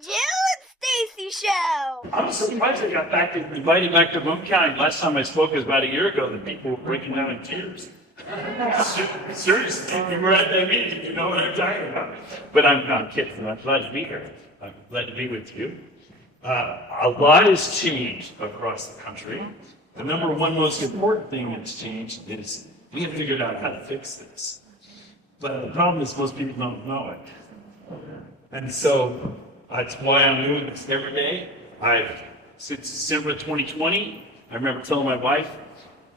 Jill and Stacy show. I'm surprised I got invited back to Boone County. Last time I spoke was about a year ago. The people were breaking down in tears. Seriously, if you were at that meeting, you know what I'm talking about. But I'm kidding. I'm glad to be here. I'm glad to be with you. A lot has changed across the country. The number one most important thing that's changed is we have figured out how to fix this. But the problem is most people don't know it. And so that's why I'm doing this every day. Since December 2020, I remember telling my wife,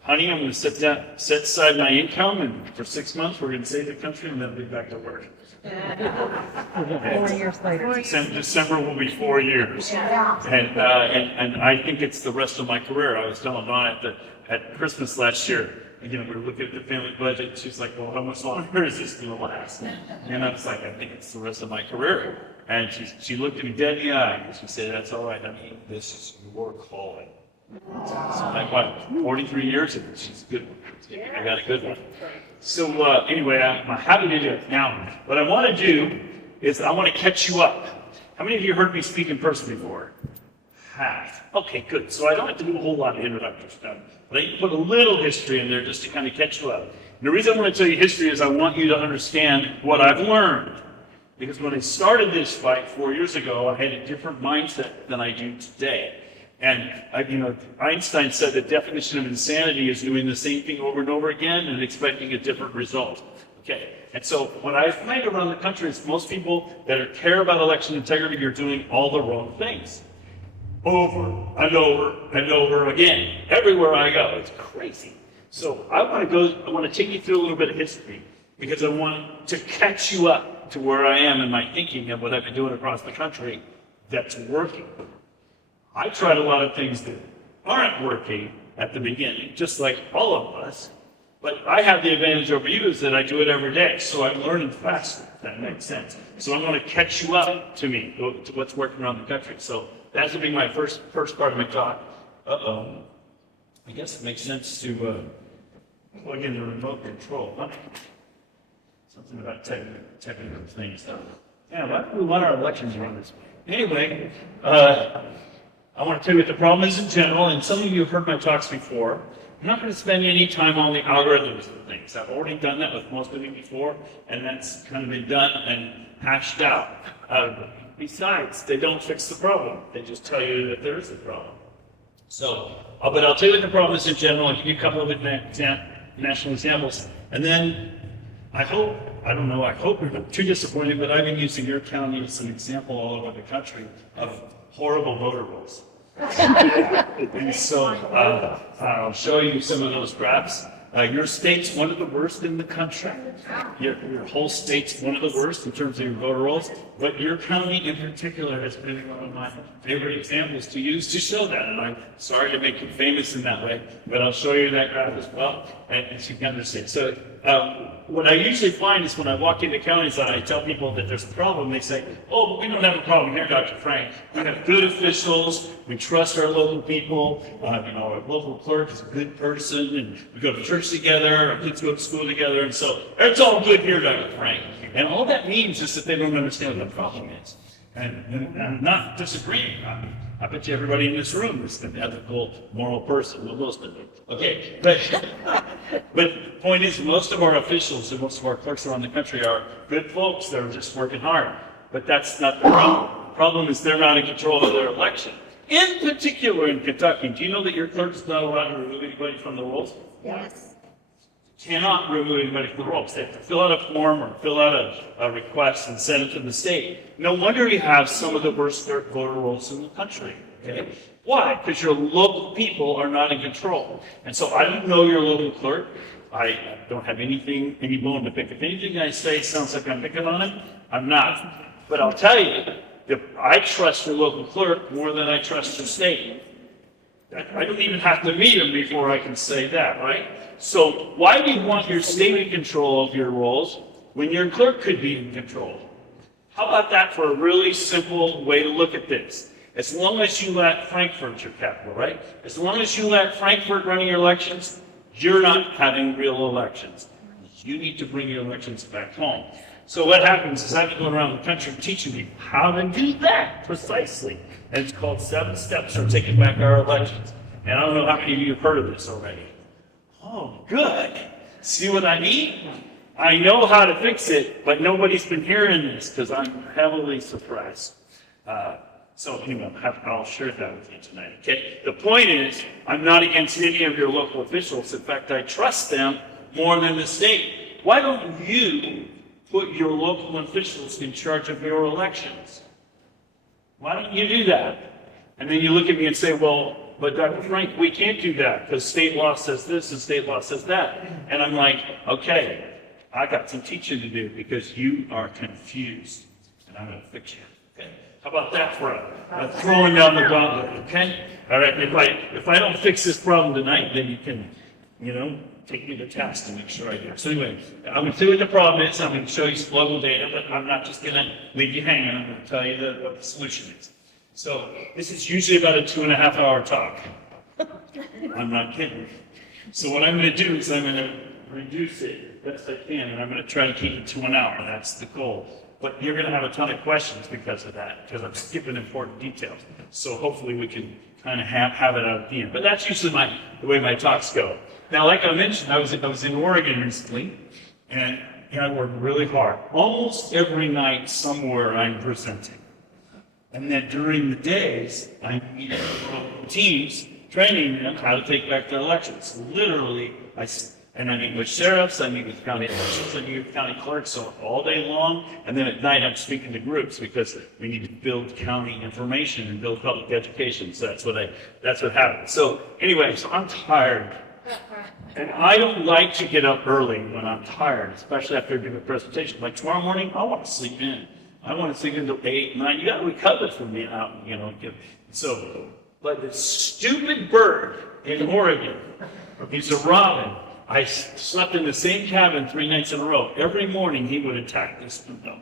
honey, I'm going to set aside my income, and for 6 months we're going to save the country, and then be back to work. 4 years later. December will be 4 years. And I think it's the rest of my career. I was telling Dawn at Christmas last year, we were looking at the family budget, and she's like, well, how much longer is this going to last? And I was like, I think it's the rest of my career. And she looked at me dead in the eye, and she said, that's all right, honey, this is your calling. So like, what, 43 years ago, she's a good one. I got a good one. So anyway, I'm happy to do it. Now, what I want to do is I want to catch you up. How many of you heard me speak in person before? Half. Okay, good. So I don't have to do a whole lot of introductory stuff, but I can put a little history in there just to kind of catch you up. And the reason I want to tell you history is I want you to understand what I've learned. Because when I started this fight 4 years ago, I had a different mindset than I do today. And Einstein said the definition of insanity is doing the same thing over and over again and expecting a different result. Okay, and so what I find around the country is most people that care about election integrity are doing all the wrong things. Over and over and over again. Everywhere I go, it's crazy. So I want to take you through a little bit of history because I want to catch you up to where I am in my thinking and what I've been doing across the country that's working. I tried a lot of things that aren't working at the beginning, just like all of us, but I have the advantage over you is that I do it every day, so I'm learning faster, if that makes sense. So I'm going to catch you up to what's working around the country. So that will be my first part of my talk. I guess it makes sense to plug in the remote control. Huh? Something about technical things. Yeah, why don't we want our elections run this way? Anyway, I want to tell you what the problem is in general, and some of you have heard my talks before. I'm not going to spend any time on the algorithms of things. I've already done that with most of you before, and that's kind of been done and hashed out. Besides, they don't fix the problem. They just tell you that there is a problem. So, but I'll tell you what the problem is in general. I'll give you a couple of national examples. And then I hope you're not too disappointed, but I've been using your county as an example all over the country of horrible voter rolls. And so I'll show you some of those graphs. Your state's one of the worst in the country. Your whole state's one of the worst in terms of your voter rolls, but your county in particular has been one of my favorite examples to use to show that. And I'm sorry to make you famous in that way, but I'll show you that graph as well, and you can understand. So what I usually find is when I walk into counties and I tell people that there's a problem, they say, oh, we don't have a problem here, Dr. Frank. We have good officials, we trust our local people, our local clerk is a good person, and we go to church together, our kids go to school together, and so it's all good here, Dr. Frank. And all that means is that they don't understand what the problem is. And I'm not disagreeing. I bet you everybody in this room is an ethical, moral person. Well, most of them. Okay, but the point is, most of our officials and most of our clerks around the country are good folks. They're just working hard. But that's not the problem. The problem is they're not in control of their election. In particular, in Kentucky, do you know that your clerk is not allowed to remove anybody from the rolls? Yes. Cannot remove anybody from the rolls. They have to fill out a form or fill out a request and send it to the state. No wonder we have some of the worst voter rolls in the country. Okay? Why? Because your local people are not in control. And so I don't know your local clerk. I don't have any bone to pick. If anything I say sounds like I'm picking on him, I'm not. But I'll tell you, I trust your local clerk more than I trust your state. I don't even have to meet him before I can say that, right? So why do you want your state in control of your rolls when your clerk could be in control? How about that for a really simple way to look at this? As long as you let Frankfurt, your capital, right? As long as you let Frankfurt run your elections, you're not having real elections. You need to bring your elections back home. So what happens is I've been going around the country teaching people how to do that precisely. And it's called 7 Steps for Taking Back Our Elections. And I don't know how many of you have heard of this already. Oh, good. See what I mean? I know how to fix it, but nobody's been hearing this because I'm heavily suppressed. So anyway, I'll share that with you tonight, okay? The point is, I'm not against any of your local officials. In fact, I trust them more than the state. Why don't you put your local officials in charge of your elections? Why don't you do that? And then you look at me and say, well, but Dr. Frank, we can't do that because state law says this and state law says that. And I'm like, okay, I got some teaching to do because you are confused and I'm going to fix you. Okay? How about that for throwing down the gauntlet, okay? All right, if I don't fix this problem tonight, then you can, take me to task to make sure I do. So anyway, I'm going to see what the problem is. I'm going to show you some local data, but I'm not just going to leave you hanging. I'm going to tell you what the solution is. So this is usually about a 2.5 hour talk. I'm not kidding. So what I'm going to do is I'm going to reduce it best I can, and I'm going to try to keep it to 1 hour. That's the goal. But you're going to have a ton of questions because of that, because I'm skipping important details. So hopefully we can kind of have it out at the end. But that's usually the way my talks go. Now, like I mentioned, I was in Oregon recently, and I worked really hard. Almost every night somewhere I'm presenting. And then during the days, I meet teams, training them how to take back their elections. Literally, I meet with sheriffs, I meet with county officials, I meet with county clerks, so all day long. And then at night, I'm speaking to groups because we need to build county information and build public education. So that's what happens. So anyway, so I'm tired. And I don't like to get up early when I'm tired, especially after doing a presentation. Like tomorrow morning, I want to sleep in. I want to sleep until 8, 9. You got to recover from being out, So, but this stupid bird in Oregon, he's a robin. I slept in the same cabin 3 nights in a row. Every morning he would attack this window.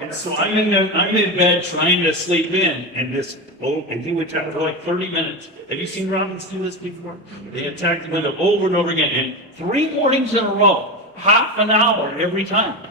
And so I'm in bed trying to sleep in, and he would attack for like 30 minutes. Have you seen robins do this before? They attack the window over and over again, and 3 mornings in a row, half an hour every time.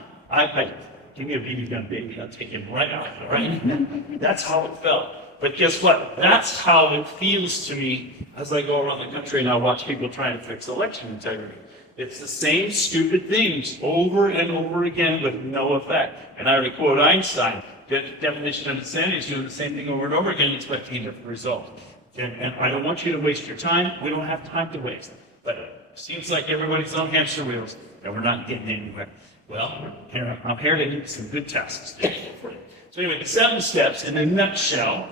Give me a BB gun, baby. I'll take him right out, all right? That's how it felt. But guess what? That's how it feels to me as I go around the country and I watch people trying to fix election integrity. It's the same stupid things over and over again with no effect. And I already quote Einstein, the definition of insanity is doing the same thing over and over again and expecting a different result. And I don't want you to waste your time. We don't have time to waste. But it seems like everybody's on hamster wheels and we're not getting anywhere. Well, I'm here to give some good tasks for you. So anyway, the 7 steps in a nutshell,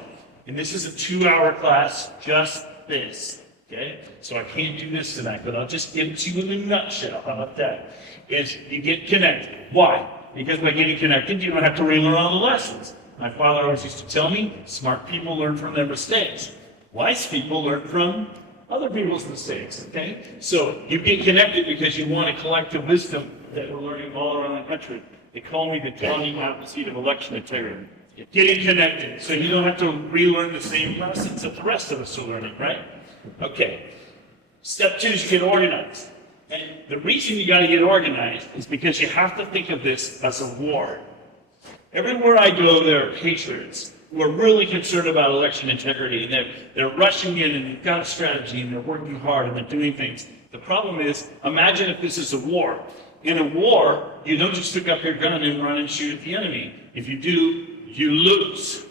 and this is a 2-hour class, just this, okay? So I can't do this tonight, but I'll just give it to you in a nutshell. How about that? Is you get connected. Why? Because by getting connected, you don't have to relearn all the lessons. My father always used to tell me, smart people learn from their mistakes. Wise people learn from other people's mistakes, okay? So you get connected because you want a collective wisdom that we're learning all around the country. They call me the Johnny Appleseed of election integrity. Getting connected, so you don't have to relearn the same lessons that the rest of us are learning, right? Okay. Step 2 is get organized. And the reason you got to get organized is because you have to think of this as a war. Everywhere I go, there are patriots who are really concerned about election integrity, and they're rushing in, and they've got a strategy, and they're working hard, and they're doing things. The problem is, imagine if this is a war. In a war, you don't just pick up your gun and run and shoot at the enemy. If you do, you lose.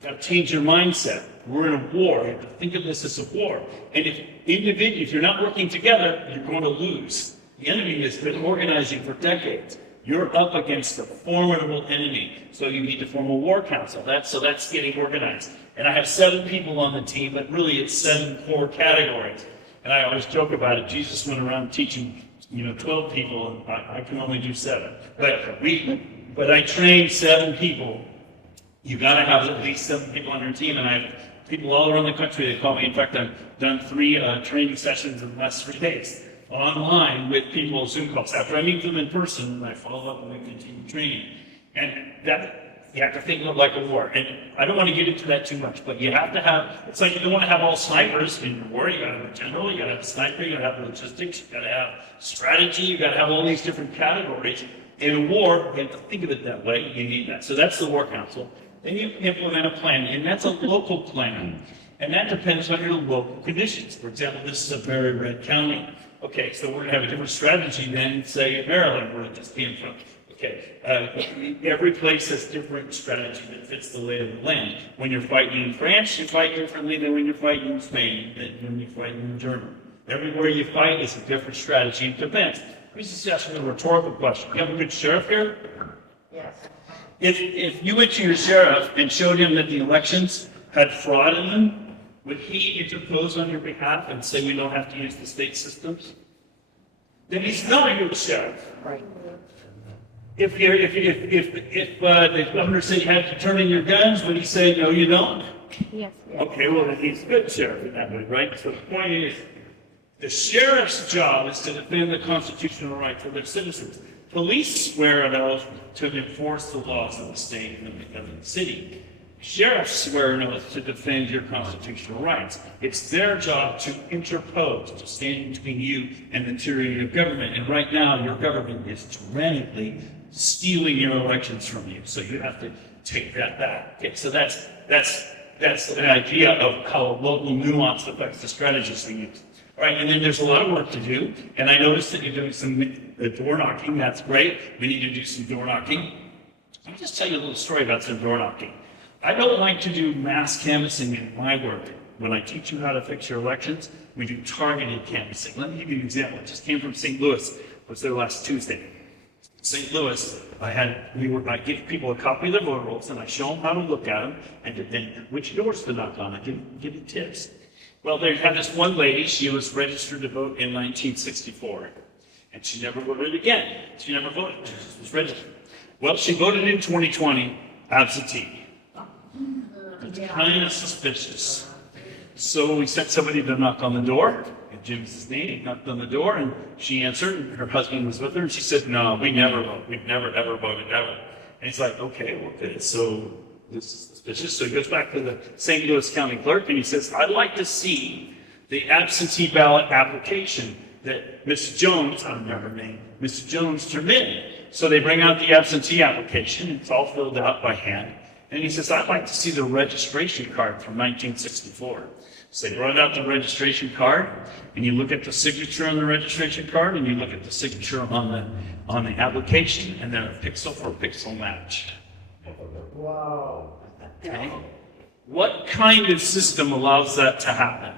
You've got to change your mindset. We're in a war. You have to think of this as a war. And if you're not working together, you're going to lose. The enemy has been organizing for decades. You're up against a formidable enemy. So you need to form a war council. So that's getting organized. And I have 7 people on the team, but really it's 7 core categories. And I always joke about it. Jesus went around teaching 12 people, and I can only do 7. But I train 7 people. You got to have at least 7 people on your team, and I have people all around the country that call me. In fact, I've done 3 training sessions in the last 3 days online with people Zoom calls. After I meet them in person, I follow up and we continue training. And that you have to think of it like a war. And I don't want to get into that too much, but you have to have, it's like you don't want to have all snipers in your war. You got to have a general, you got to have a sniper, you got to have logistics, you got to have strategy, you got to have all these different categories. In a war, you have to think of it that way, you need that. So that's the war council. Then you implement a plan, and that's a local plan. And that depends on your local conditions. For example, this is a very red county. Okay, so we're gonna have a different strategy than, say, in Maryland, where it just came from. Okay, every place has different strategy that fits the lay of the land. When you're fighting in France, you fight differently than when you're fighting in Spain, than when you're fighting in Germany. Everywhere you fight is a different strategy and defense. Let me just ask you a rhetorical question. You have a good sheriff here? Yes. If you went to your sheriff and showed him that the elections had fraud in them, would he interpose on your behalf and say we don't have to use the state systems? Then he's not a good sheriff. Right. If the governor said you had to turn in your guns, would he say no, you don't? Yes. Okay, well then he's a good sheriff in that way, right? So the point is, the sheriff's job is to defend the constitutional rights of their citizens. Police swear an oath to enforce the laws of the state and of the city. Sheriffs swear an oath to defend your constitutional rights. It's their job to interpose, to stand between you and the tyranny of government. And right now, your government is tyrannically stealing your elections from you. So you have to take that back. Okay, so that's an idea of how local nuance affects the strategies we use. All right, and then there's a lot of work to do. And I noticed that you're doing some door knocking. That's great. We need to do some door knocking. Let me just tell you a little story about some door knocking. I don't like to do mass canvassing in my work. When I teach you how to fix your elections, we do targeted canvassing. Let me give you an example. It just came from St. Louis. I was there last Tuesday. St. Louis, I give people a copy of their voter rolls and I show them how to look at them and which doors to knock on. I give you tips. Well, they had this one lady, she was registered to vote in 1964. And she never voted again. She never voted, she just was registered. Well, she voted in 2020 absentee. It's kind of suspicious. So we sent somebody to knock on the door. And Jim's his name. He knocked on the door and she answered and her husband was with her and she said, no, we never vote. We've never ever voted ever. And he's like, okay, well, good. So this is suspicious. So he goes back to the St. Louis County Clerk and he says, I'd like to see the absentee ballot application that Miss Jones, I don't remember her name, Miss Jones turned in. So they bring out the absentee application. It's all filled out by hand. And he says, I'd like to see the registration card from 1964. So they brought out the registration card, and you look at the signature on the registration card, and you look at the signature on the application, and they're a pixel for pixel match. Wow. Okay. What kind of system allows that to happen?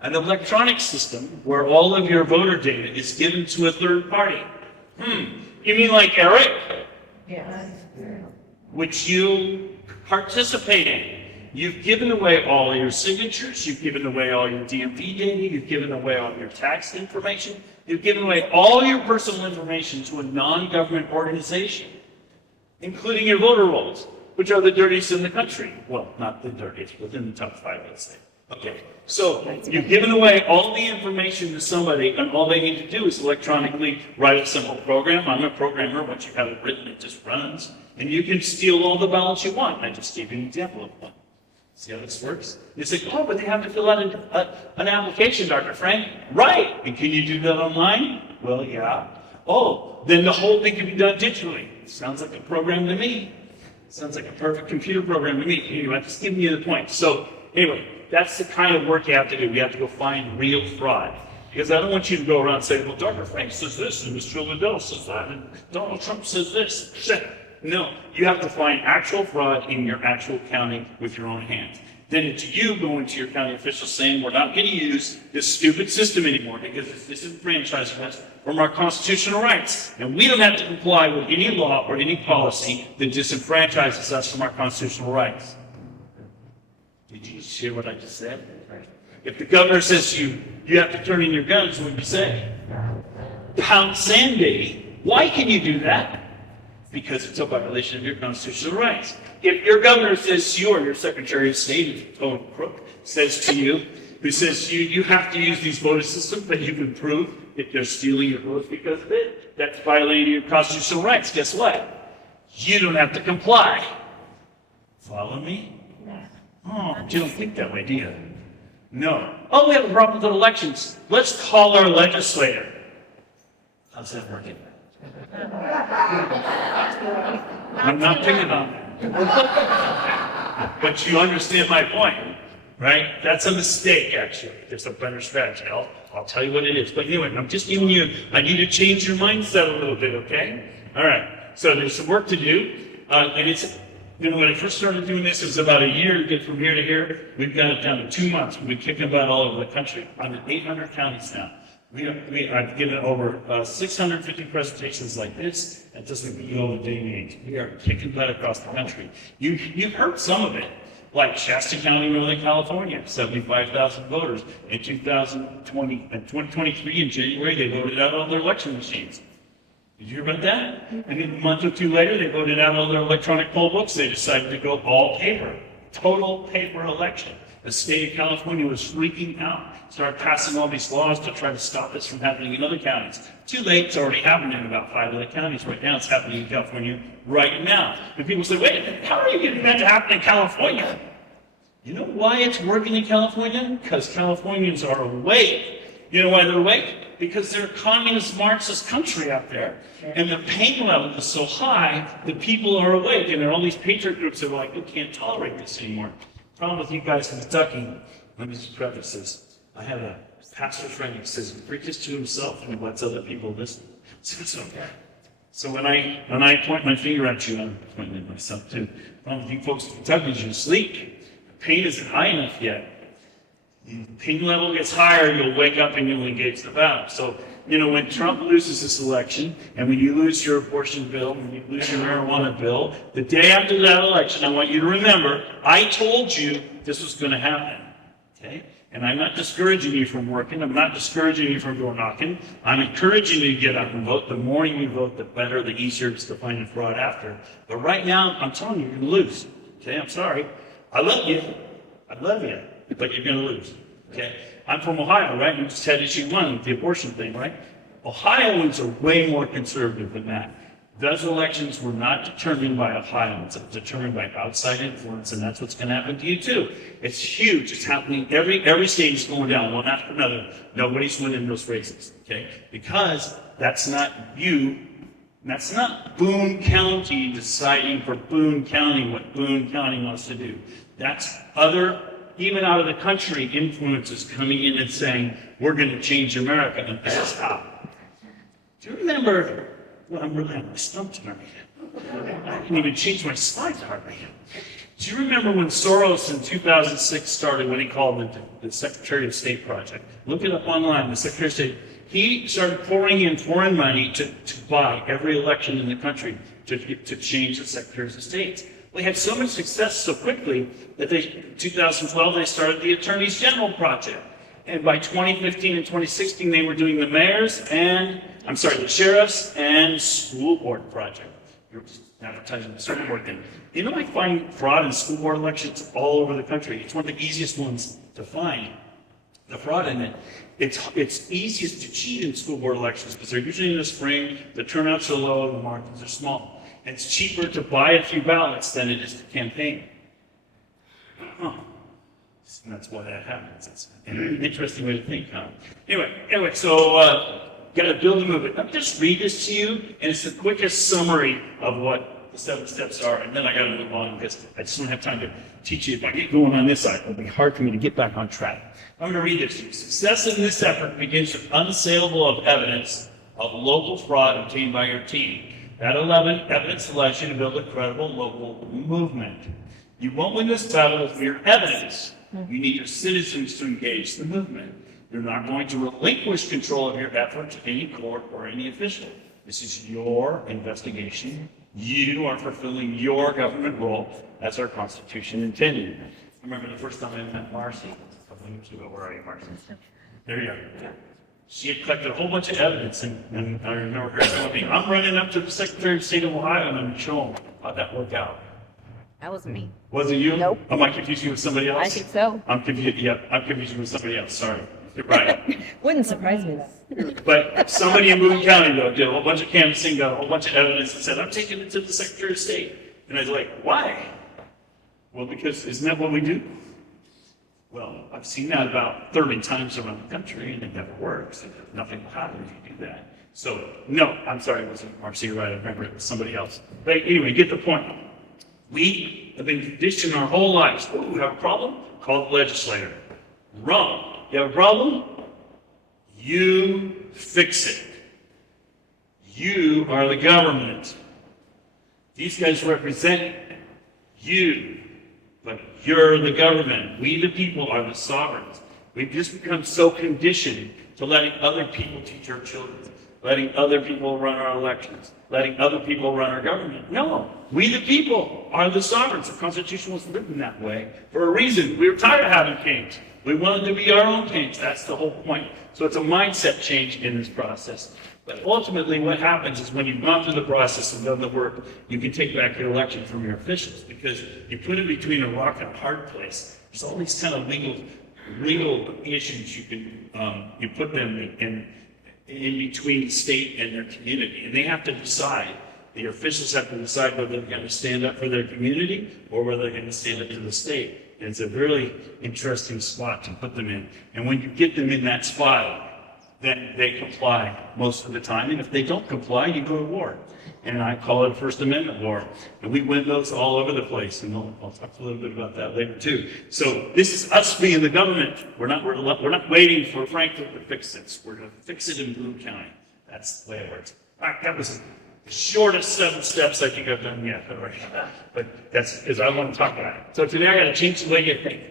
An electronic system where all of your voter data is given to a third party. You mean like Eric? Yes. Which you participate in. You've given away all your signatures, you've given away all your DMV data, you've given away all your tax information, you've given away all your personal information to a non-government organization, including your voter rolls, which are the dirtiest in the country. Well, not the dirtiest, within the top 5, let's say. Okay, so you've given away all the information to somebody, and all they need to do is electronically write a simple program. I'm a programmer. Once you have it written, it just runs. And you can steal all the ballots you want. I just gave you an example of one. See how this works? You say, oh, but they have to fill out an application, Dr. Frank. Right. And can you do that online? Well, yeah. Oh, then the whole thing can be done digitally. Sounds like a program to me. Sounds like a perfect computer program to me. Anyway, I'm just giving you the point. So anyway, that's the kind of work you have to do. We have to go find real fraud. Because I don't want you to go around and say, well, Dr. Frank says this, and Mr. Liddell says that, and Donald Trump says this. No, you have to find actual fraud in your actual county with your own hands. Then it's you going to your county officials saying, we're not going to use this stupid system anymore because it's disenfranchising us from our constitutional rights. And we don't have to comply with any law or any policy that disenfranchises us from our constitutional rights. Did you hear what I just said? If the governor says you have to turn in your guns, what do you say? Pound sand, baby. Why can you do that? Because it's a violation of your constitutional rights. If your governor says to you, or your Secretary of State, Tony Crook, says to you, who says you have to use these voting systems, but you can prove that they're stealing your votes because of it, that's violating your constitutional rights. Guess what? You don't have to comply. Follow me? Oh, you don't think that way, do you? No. Oh, we have a problem with elections. Let's call our legislator. How's that working? I'm not picking on that. But you understand my point, right? That's a mistake, actually. There's a better strategy. I'll tell you what it is. But anyway, I'm just giving you, I need to change your mindset a little bit, okay? All right. So there's some work to do. And it's, when I first started doing this, it was about a year to get from here to here. We've got it down to 2 months. We've been kicking about all over the country. I'm in 800 counties now. I've given over 650 presentations like this at this over day meetings. We are kicking butt across the country. You've heard some of it, like Shasta County, Northern California, 75,000 voters. In 2023 in January, they voted out all their election machines. Did you hear about that? And then a month or two later, they voted out all their electronic poll books. They decided to go all paper, total paper election. The state of California was freaking out, started passing all these laws to try to stop this from happening in other counties. Too late, it's already happening in about 5 other counties right now. It's happening in California right now. And people say, wait, how are you getting that to happen in California? You know why it's working in California? Because Californians are awake. You know why they're awake? Because they're a communist Marxist country out there. And the pain level is so high that people are awake. And there are all these patriot groups that are like, we can't tolerate this anymore. Problem with you guys in Kentucky, let me just preface this. I have a pastor friend who says he preaches to himself and lets other people listen. So when I point my finger at you, I'm pointing at myself too. The problem with you folks in Kentucky is you're asleep. The pain isn't high enough yet. The pain level gets higher, you'll wake up and you'll engage the battle. So, when Trump loses this election, and when you lose your abortion bill, when you lose your marijuana bill, the day after that election, I want you to remember, I told you this was going to happen, okay? And I'm not discouraging you from working. I'm not discouraging you from door knocking. I'm encouraging you to get out and vote. The more you vote, the better, the easier it's to find a fraud after. But right now, I'm telling you, you're going to lose, okay? I'm sorry. I love you, but you're going to lose, okay? I'm from Ohio, right? We just had issue 1 with the abortion thing, right? Ohioans are way more conservative than that. Those elections were not determined by Ohioans. It was determined by outside influence, and that's what's going to happen to you too. It's huge. It's happening. Every state is going down one after another. Nobody's winning those races, okay? Because that's not you. That's not Boone County deciding for Boone County what Boone County wants to do. That's other, even out of the country, influences coming in and saying, we're going to change America, and this is how. Do you remember, well, I'm really on my stump tonight. I didn't even change my slides hardly. Do you remember when Soros in 2006 started what he called the Secretary of State Project? Look it up online, the Secretary of State. He started pouring in foreign money to buy every election in the country to change the Secretaries of State. They had so much success so quickly that in 2012 they started the Attorneys General Project. And by 2015 and 2016 they were doing the the sheriffs and school board project. You're advertising the school board thing. I find fraud in school board elections all over the country. It's one of the easiest ones to find, the fraud in it. It's easiest to cheat in school board elections because they're usually in the spring, the turnouts are low, and the margins are small. It's cheaper to buy a few ballots than it is to campaign. Huh. And that's why that happens. It's an interesting way to think, huh? Anyway, so got to build a movement. Let me just read this to you, and it's the quickest summary of what the 7 steps are, and then I got to move on because I just don't have time to teach you. If I get going on this side, it'll be hard for me to get back on track. I'm going to read this to you. Success in this effort begins with unassailable of evidence of local fraud obtained by your team. That evidence allows you to build a credible local movement. You won't win this battle with mere evidence. You need your citizens to engage the movement. You're not going to relinquish control of your effort to any court or any official. This is your investigation. You are fulfilling your government role as our Constitution intended. I remember the first time I met Marcy, a couple of years ago. Where are you, Marcy? There you are. She had collected a whole bunch of evidence, and I remember her telling me, I'm running up to the Secretary of State of Ohio and I'm going to show him how'd that work out. That wasn't me. Was it you? Nope. Am I confusing you with somebody else? I think so. I'm confusing you with somebody else. Sorry. You're right. Wouldn't surprise me. But somebody in Boone County, though, did a whole bunch of canvassing, got a whole bunch of evidence, and said, I'm taking it to the Secretary of State. And I was like, why? Well, because isn't that what we do? Well, I've seen that about 30 times around the country, and it never works. Nothing will happen if you do that. So, no, I'm sorry, it wasn't Marcy, you're right, I remember it was somebody else. But anyway, get the point. We have been conditioned our whole lives. Oh, you have a problem? Call the legislator. Wrong. You have a problem? You fix it. You are the government. These guys represent you, but you're the government. We, the people, are the sovereigns. We've just become so conditioned to letting other people teach our children, letting other people run our elections, letting other people run our government. No, we, the people, are the sovereigns. The Constitution was written that way for a reason. We were tired of having kings. We wanted to be our own kings. That's the whole point. So it's a mindset change in this process. But ultimately, what happens is when you've gone through the process and done the work, you can take back your election from your officials because you put it between a rock and a hard place. There's all these kind of legal issues you can you put them in between the state and their community, and they have to decide. The officials have to decide whether they're going to stand up for their community or whether they're going to stand up to the state. And it's a really interesting spot to put them in. And when you get them in that spot, then they comply most of the time. And if they don't comply, you go to war. And I call it a First Amendment war. And we win those all over the place. And I'll talk a little bit about that later too. So this is us being the government. We're not waiting for Franklin to fix this. We're going to fix it in Bloom County. That's the way it works. All right, that was the shortest 7 steps I think I've done yet. But that's because I want to talk about it. So today I got to change the way you think.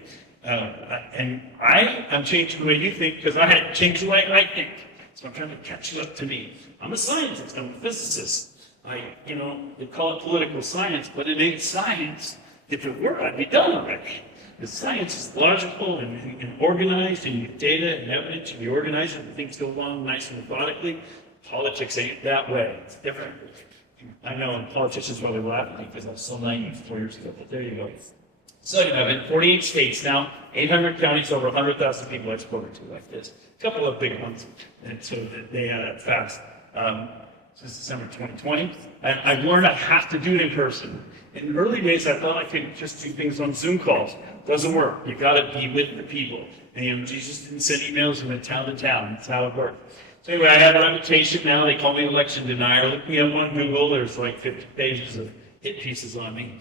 And I am changing the way you think because I had to change the way I think. So I'm trying to catch you up to me. I'm a scientist. I'm a physicist. They call it political science, but it ain't science. If it were, I'd be done already. Because science is logical and organized, and you get data and evidence, and you organize it, and things go along nice and methodically. Politics ain't that way. It's different. I know, and politicians probably laugh at me because I was so naive 4 years ago, but there you go. So you have it, 48 states now, 800 counties, over 100,000 people exported to like this. A couple of big ones, and so they add up fast. Since December 2020, and I've learned I have to do it in person. In the early days, I thought I could just do things on Zoom calls. Doesn't work. You got to be with the people. And Jesus didn't send emails from town to town. That's how it worked. So anyway, I have a reputation now. They call me election denier. Look me up on Google. There's like 50 pages of hit pieces on me,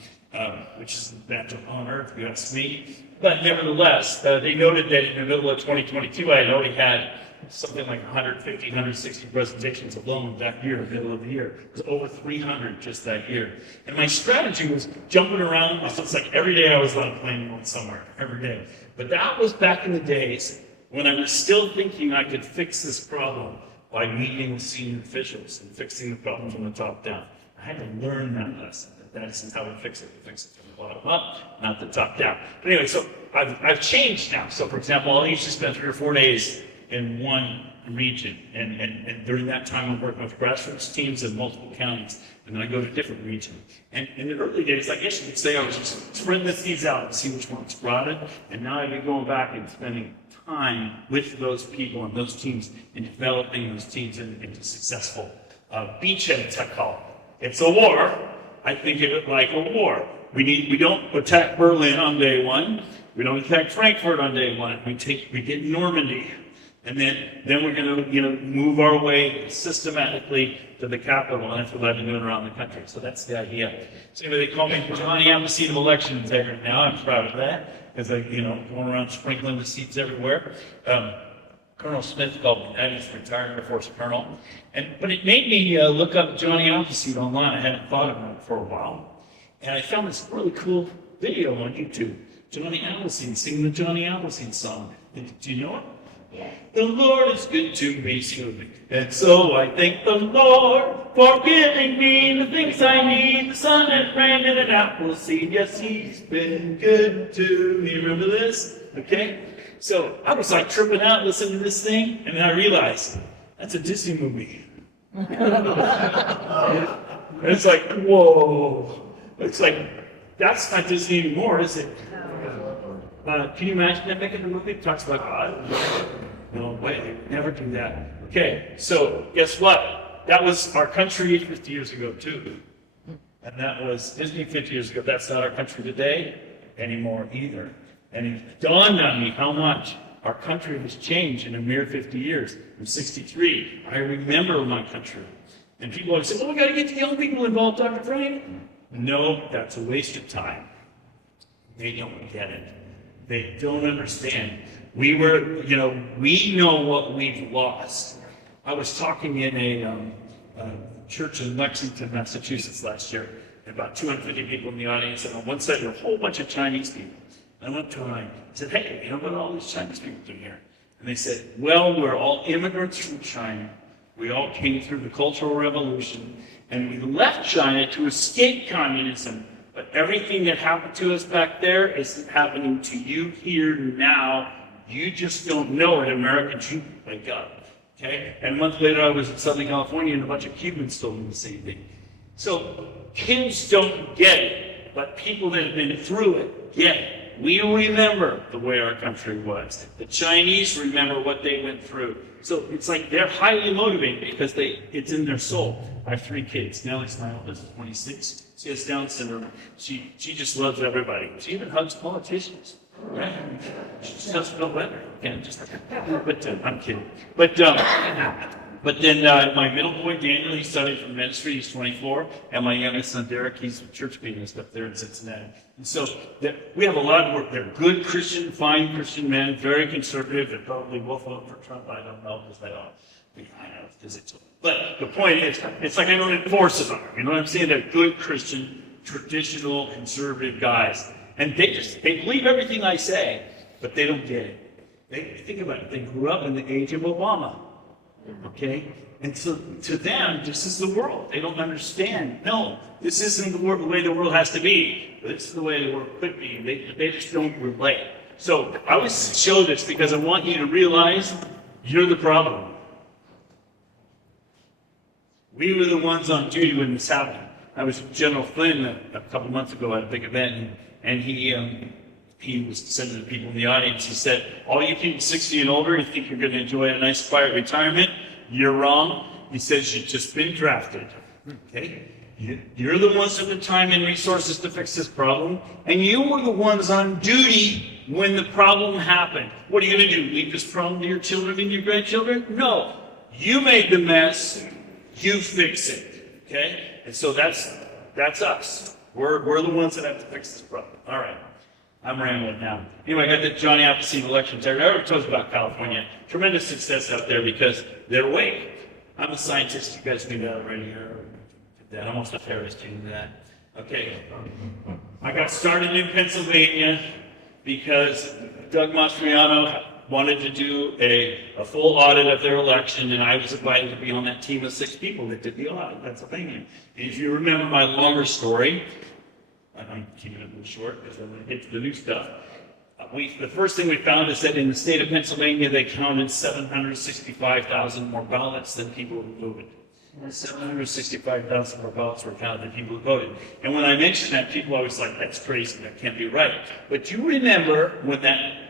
which is a badge of honor, if you ask me. But nevertheless, they noted that in the middle of 2022, I had already had something like 150, 160 presentations alone that year, middle of the year. It was over 300 just that year. And my strategy was jumping around. It's like every day I was on a plane going somewhere, every day. But that was back in the days when I was still thinking I could fix this problem by meeting with senior officials and fixing the problem from the top down. I had to learn that lesson. That isn't how we fix it. We fix it from the bottom up, not the top down. But anyway, so I've changed now. So for example, I used to spend 3 or 4 days in one region. And during that time, I'm working with grassroots teams in multiple counties. And then I go to different regions. And in the early days, I guess you could say I was just spreading the seeds out and see which ones sprouted. And now I've been going back and spending time with those people and those teams and developing those teams into successful beachheads, I call it. It's a war. I think of it like a war. We don't attack Berlin on day one. We don't attack Frankfurt on day one. We get Normandy. And then we're going to move our way systematically to the capital, and that's what I've been doing around the country. So that's the idea. So anyway, they call me Johnny Appleseed of election integrity now. I'm proud of that, because going around sprinkling the seeds everywhere. Colonel Smith called me that. He's a retired Air Force colonel. But it made me look up Johnny Appleseed online. I hadn't thought about it for a while. And I found this really cool video on YouTube. Johnny Appleseed singing the Johnny Appleseed song. Do you know it? The Lord is good to me, and so I thank the Lord for giving me the things I need. The sun and rain and an apple seed. Yes, He's been good to me. Remember this? Okay? So I was like tripping out listening to this thing, and then I realized that's a Disney movie. It's like, whoa. It's like, that's not Disney anymore, is it? Can you imagine that making a movie that talks about God? No way, never do that. Okay, so guess what? That was our country 50 years ago too. And that was Disney 50 years ago. That's not our country today anymore either. And it dawned on me how much Our country has changed in a mere 50 years. I'm 63. I remember my country. And people always say, well, we got to get the young people involved, Dr. Frank. No, that's a waste of time. They don't get it. They don't understand. We know what we've lost. I was talking in a church in Lexington, Massachusetts last year, and about 250 people in the audience, and on one side there were a whole bunch of Chinese people. I went to them and I said, hey, you know what all these Chinese people do here? And they said, well, we're all immigrants from China. We all came through the Cultural Revolution, and we left China to escape communism. But everything that happened to us back there is happening to you here now. You just don't know it, Americans. You wake up. Okay? And a month later, I was in Southern California, and a bunch of Cubans told me the same thing. So kids don't get it, but people that have been through it get it. We remember the way our country was. The Chinese remember what they went through. So it's like they're highly motivated because it's in their soul. I have 3 kids. Nellie's my oldest, is 26. She has Down syndrome. She just loves everybody. She even hugs politicians. Right? She just doesn't know better. Again, but I'm kidding. But then my middle boy, Daniel, he's studying for ministry. He's 24. And my youngest son, Derek, he's a church pianist up there in Cincinnati. And so we have a lot of work. They're good Christian, fine Christian men, very conservative, and probably will vote for Trump. I don't know because I don't. I know because it's. But the point is, it's like I don't enforce it on them. You know what I'm saying? They're good Christian, traditional, conservative guys. And they believe everything I say, but they don't get it. Think about it. They grew up in the age of Obama. Okay? And so to them, this is the world. They don't understand. No, this isn't the way the world has to be. This is the way the world could be. They just don't relate. So I always show this because I want you to realize you're the problem. We were the ones on duty when this happened. I was with General Flynn a couple months ago at a big event, and he was saying to the people in the audience, he said, all you people 60 and older, you think you're going to enjoy a nice quiet retirement? You're wrong. He says, you've just been drafted. Okay? You're the ones with the time and resources to fix this problem, and you were the ones on duty when the problem happened. What are you going to do? Leave this problem to your children and your grandchildren? No. You made the mess. You fix it. Okay? And so that's us. We're the ones that have to fix this problem. All right. I'm rambling now. Anyway, I got the Johnny Appleseed election there. I already told you about California. Tremendous success out there because they're awake. I'm a scientist. You guys knew that already. I'm almost a terrorist. You knew that. Okay. I got started in Pennsylvania because Doug Mastriano wanted to do a full audit of their election, and I was invited to be on that team of 6 people that did the audit in Pennsylvania. And if you remember my longer story, I'm keeping it a little short because I'm going to get to the new stuff. The first thing we found is that in the state of Pennsylvania, they counted 765,000 more ballots than people who voted. 765,000 more ballots were counted than people who voted. And when I mentioned that, people always like, that's crazy, that can't be right. But you remember when that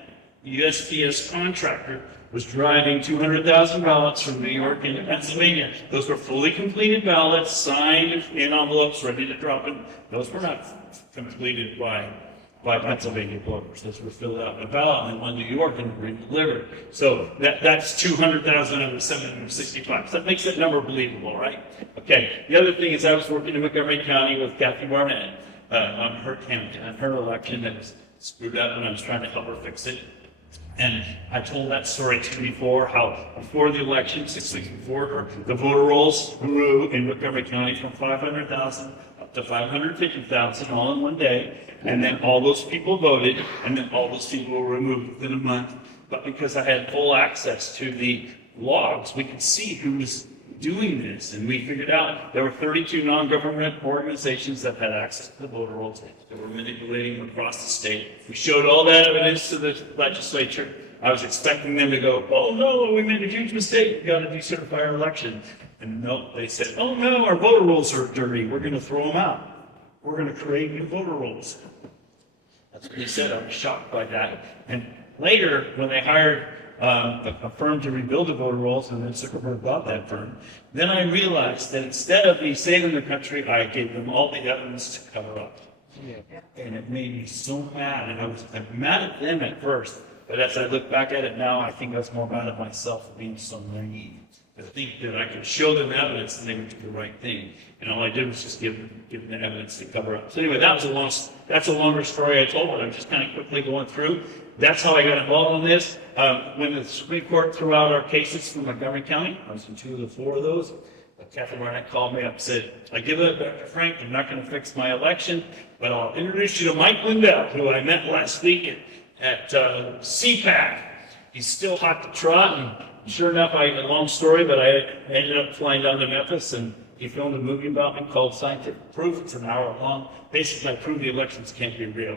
USPS contractor was driving 200,000 ballots from New York into Pennsylvania. Those were fully completed ballots, signed in envelopes, ready to drop in. Those were not completed by Pennsylvania voters. Those were filled out in a ballot and went to New York and were delivered. So that's 200,000 out of 765. So that makes that number believable, right? Okay. The other thing is I was working in Montgomery County with Kathy Barnett on her election that was screwed up, and I was trying to help her fix it. And I told that story to you before, how before the election, 6 weeks before, the voter rolls grew in Montgomery County from 500,000 up to 550,000 all in one day. And then all those people voted, and then all those people were removed within a month. But because I had full access to the logs, we could see who was doing this. And we figured out there were 32 non-government organizations that had access to the voter rolls that were manipulating them across the state. We showed all that evidence to the legislature. I was expecting them to go, oh no, we made a huge mistake. We got to decertify our election. And no, they said, oh no, our voter rolls are dirty. We're going to throw them out. We're going to create new voter rolls. That's what they said. I was shocked by that. And later, when they hired a firm to rebuild the voter rolls, and then Zuckerberg bought that firm, then I realized that instead of me saving the country, I gave them all the evidence to cover up. Yeah. And it made me so mad. And I was mad at them at first, But as I look back at it now, I think I was more mad at myself for being so naive. To think that I could show them evidence and they would do the right thing. And all I did was just give them the evidence to cover up. So anyway, that's a longer story I told, but I'm just kind of quickly going through. That's how I got involved in this. When the Supreme Court threw out our cases from Montgomery County, I was in 2 of the 4 of those. Catherine Barnett called me up and said, I give it up, Dr. Frank, I'm not going to fix my election, but I'll introduce you to Mike Lindell, who I met last week at CPAC. He's still hot to trot, and sure enough, a long story, but I ended up flying down to Memphis, and he filmed a movie about me called Scientific Proof. It's an hour long. Basically, I prove the elections can't be real.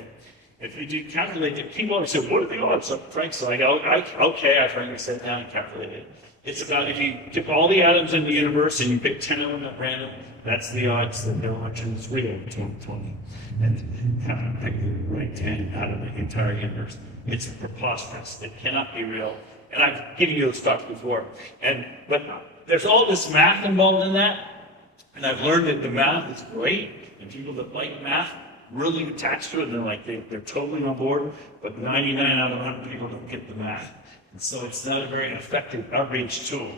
If you do calculate it, people always say, what are the odds? Frank, so I go, okay, I finally sat down and calculated it. It's about if you took all the atoms in the universe and you pick 10 of them at random, that's the odds that the election is real in 2020. And have to pick the right 10 out of the entire universe. It's preposterous. It cannot be real. And I've given you those talks before. But there's all this math involved in that. And I've learned that the math is great. And people that like math really attached to it. And they're totally on board. But 99 out of 100 people don't get the math. And so it's not a very effective outreach tool.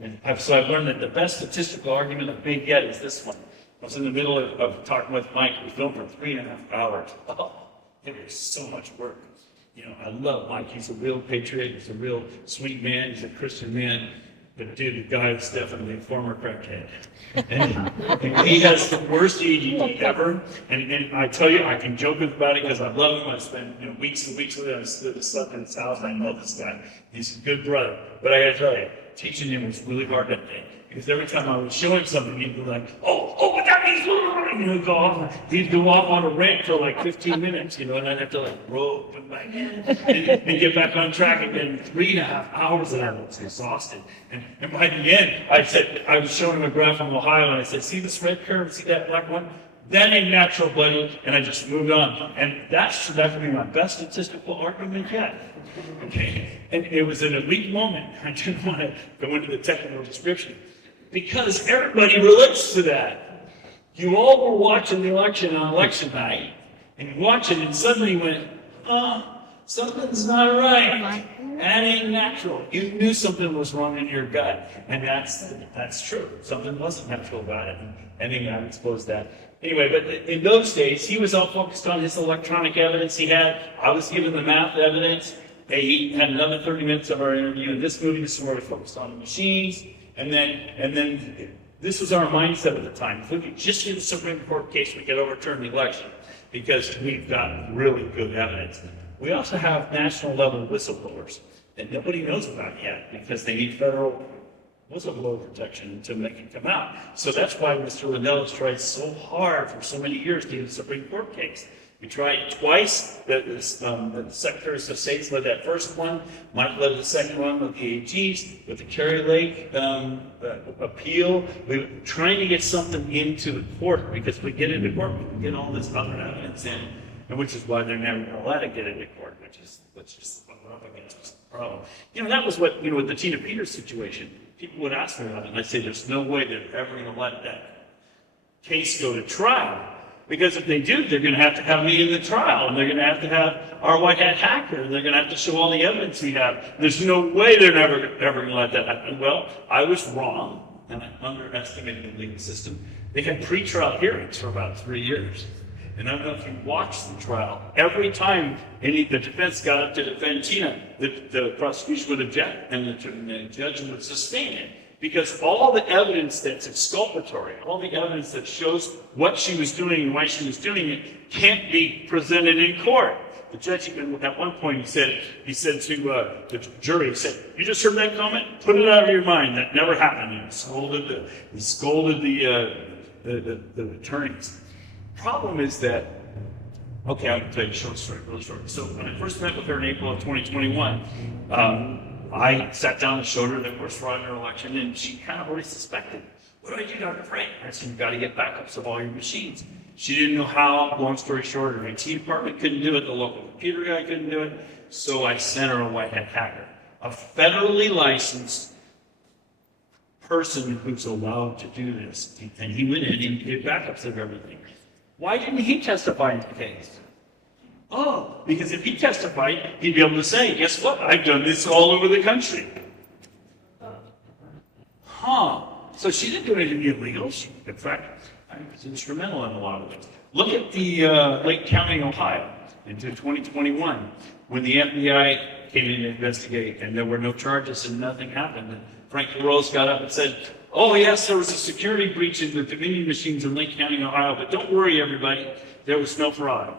And so I've learned that the best statistical argument that they get is this one. I was in the middle of talking with Mike. We filmed for 3.5 hours. Oh, it was so much work. I love Mike. He's a real patriot. He's a real sweet man. He's a Christian man. But dude, the guy is definitely a former crackhead. And he has the worst EDD ever. And I tell you, I can joke about it because I love him. I spend weeks and weeks with him. I slept in his house. I know this guy. He's a good brother. But I got to tell you, teaching him was really hard that day. Because every time I would show him something, he'd be like, oh, what that means, he'd go off on a rant for like 15 minutes, and I'd have to rope him back in and get back on track again. 3.5 hours and I was exhausted. And by the end, I was showing him a graph from Ohio, and I said, see this red curve, see that black one? That ain't natural, buddy. And I just moved on. And that's definitely my best statistical argument yet. Okay? And it was an elite moment. I didn't want to go into the technical description. Because everybody relates to that. You all were watching the election on election night, and you watch it, and suddenly you went, something's not right. That ain't natural. You knew something was wrong in your gut, and that's true. Something wasn't natural about it, and then I exposed that. Anyway, but in those days, he was all focused on his electronic evidence he had. I was given the math evidence. He had another 30 minutes of our interview in this movie. This is where we focused on the machines. And then this was our mindset at the time. If we could just get the Supreme Court case, we could overturn the election because we've got really good evidence. We also have national level whistleblowers that nobody knows about yet because they need federal whistleblower protection to make it come out. So that's why Mr. Lindell has tried so hard for so many years to get a Supreme Court case. We tried twice. The Secretaries of State led that first one. Mike led the second one with the AGs, with the Kerry Lake appeal. We were trying to get something into the court because we get into court, we can get all this other evidence in, and which is why they're never going to let it get into court, which is what we're up against the problem. That was what, with the Tina Peters situation. People would ask me about it, and I'd say there's no way they're ever going to let that case go to trial. Because if they do, they're going to have me in the trial, and they're going to have our white hat hacker, and they're going to have to show all the evidence we have. There's no way they're ever going to let that happen. Well, I was wrong, and I underestimated the legal system. They had pre-trial hearings for about 3 years. And I don't know if you watched the trial. Every time the defense got up to defend Tina, the prosecution would object, and the judge would sustain it. Because all the evidence that's exculpatory, all the evidence that shows what she was doing and why she was doing it, can't be presented in court. The judge even, at one point, he said to the jury, he said, "You just heard that comment? Put it out of your mind. That never happened." And he scolded the attorneys. Problem is that, okay, I'm going to tell you a short story, really short. So when I first met with her in April of 2021, I sat down and showed her that we're fraud in her election, and she kind of already suspected. What do I do, Dr. Frank? I said, you've got to get backups of all your machines. She didn't know how. Long story short, her IT department couldn't do it. The local computer guy couldn't do it. So I sent her a white hat hacker, a federally licensed person who's allowed to do this. And he went in and did backups of everything. Why didn't he testify in the case? Oh, because if he testified, he'd be able to say, guess what? I've done this all over the country. Huh. So she didn't do anything illegal. She, in fact, I was instrumental in a lot of it. Look at the Lake County, Ohio, into 2021, when the FBI came in to investigate, and there were no charges and nothing happened. And Frank LaRose got up and said, oh, yes, there was a security breach in the Dominion machines in Lake County, Ohio, but don't worry, everybody, there was no fraud.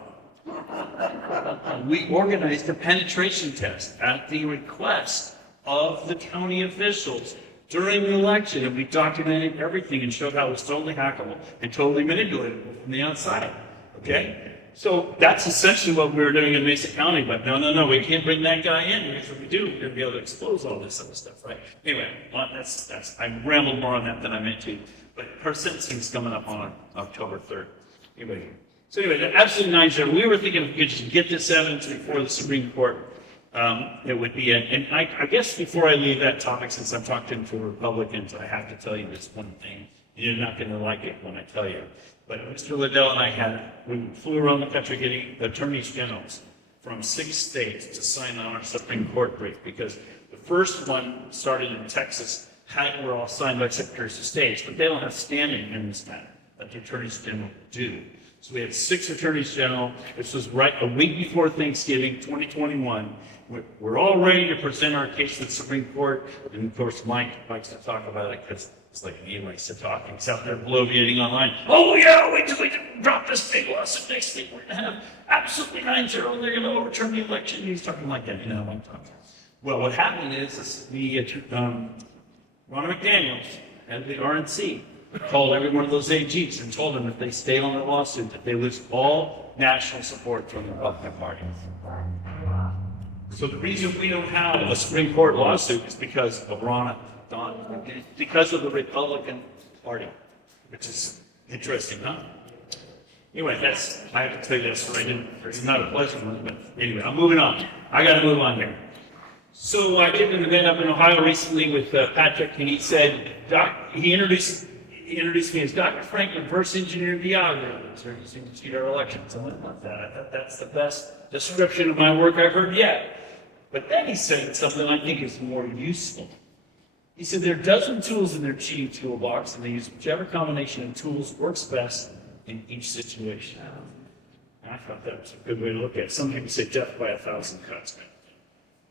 We organized a penetration test at the request of the county officials during the election, and we documented everything and showed how it was totally hackable and totally manipulatable from the outside. Okay? So that's essentially what we were doing in Mesa County, but no, we can't bring that guy in, because if we do, we're going to be able to expose all this other stuff, right? Anyway, I rambled more on that than I meant to, but her sentencing is coming up on October 3rd. Anyway, the absolute nine zero, we were thinking if we could just get this evidence before the Supreme Court, it would be, and I guess before I leave that topic, since I'm talking to Republicans, I have to tell you this one thing. You're not going to like it when I tell you. But Mr. Liddell and I we flew around the country getting attorneys generals from 6 states to sign on our Supreme Court brief, because the first one started in Texas, were all signed by secretaries of states, but they don't have standing in this matter, that the attorneys general do. So we had 6 attorneys general. This was right a week before Thanksgiving, 2021. We're all ready to present our case to the Supreme Court, and of course Mike likes to talk about it because it's like he likes to talk. He's out there bloviating online. Oh yeah, wait till we drop this big lawsuit next week. We're going to have absolutely 9-0, and they're going to overturn the election. He's talking like that, you know what I'm talking. Well, what happened is the Ronna McDaniels and the RNC called every one of those AGs and told them if they stay on the lawsuit that they lose all national support from the Republican Party. So the reason we don't have a Supreme Court lawsuit is because of because of the Republican Party, which is interesting, huh? Anyway, I have to tell you this, it's not a pleasant one, but anyway, I'm moving on. I got to move on here. So I did an event up in Ohio recently with Patrick, and he said, he introduced me as Dr. Frank reverse engineered the algorithms, or using to cheat our elections, something like that. I thought that's the best description of my work I've heard yet. But then he said something I think is more useful. He said there are a dozen tools in their cheating toolbox, and they use whichever combination of tools works best in each situation. And I thought that was a good way to look at it. Some people say death by 1,000 cuts.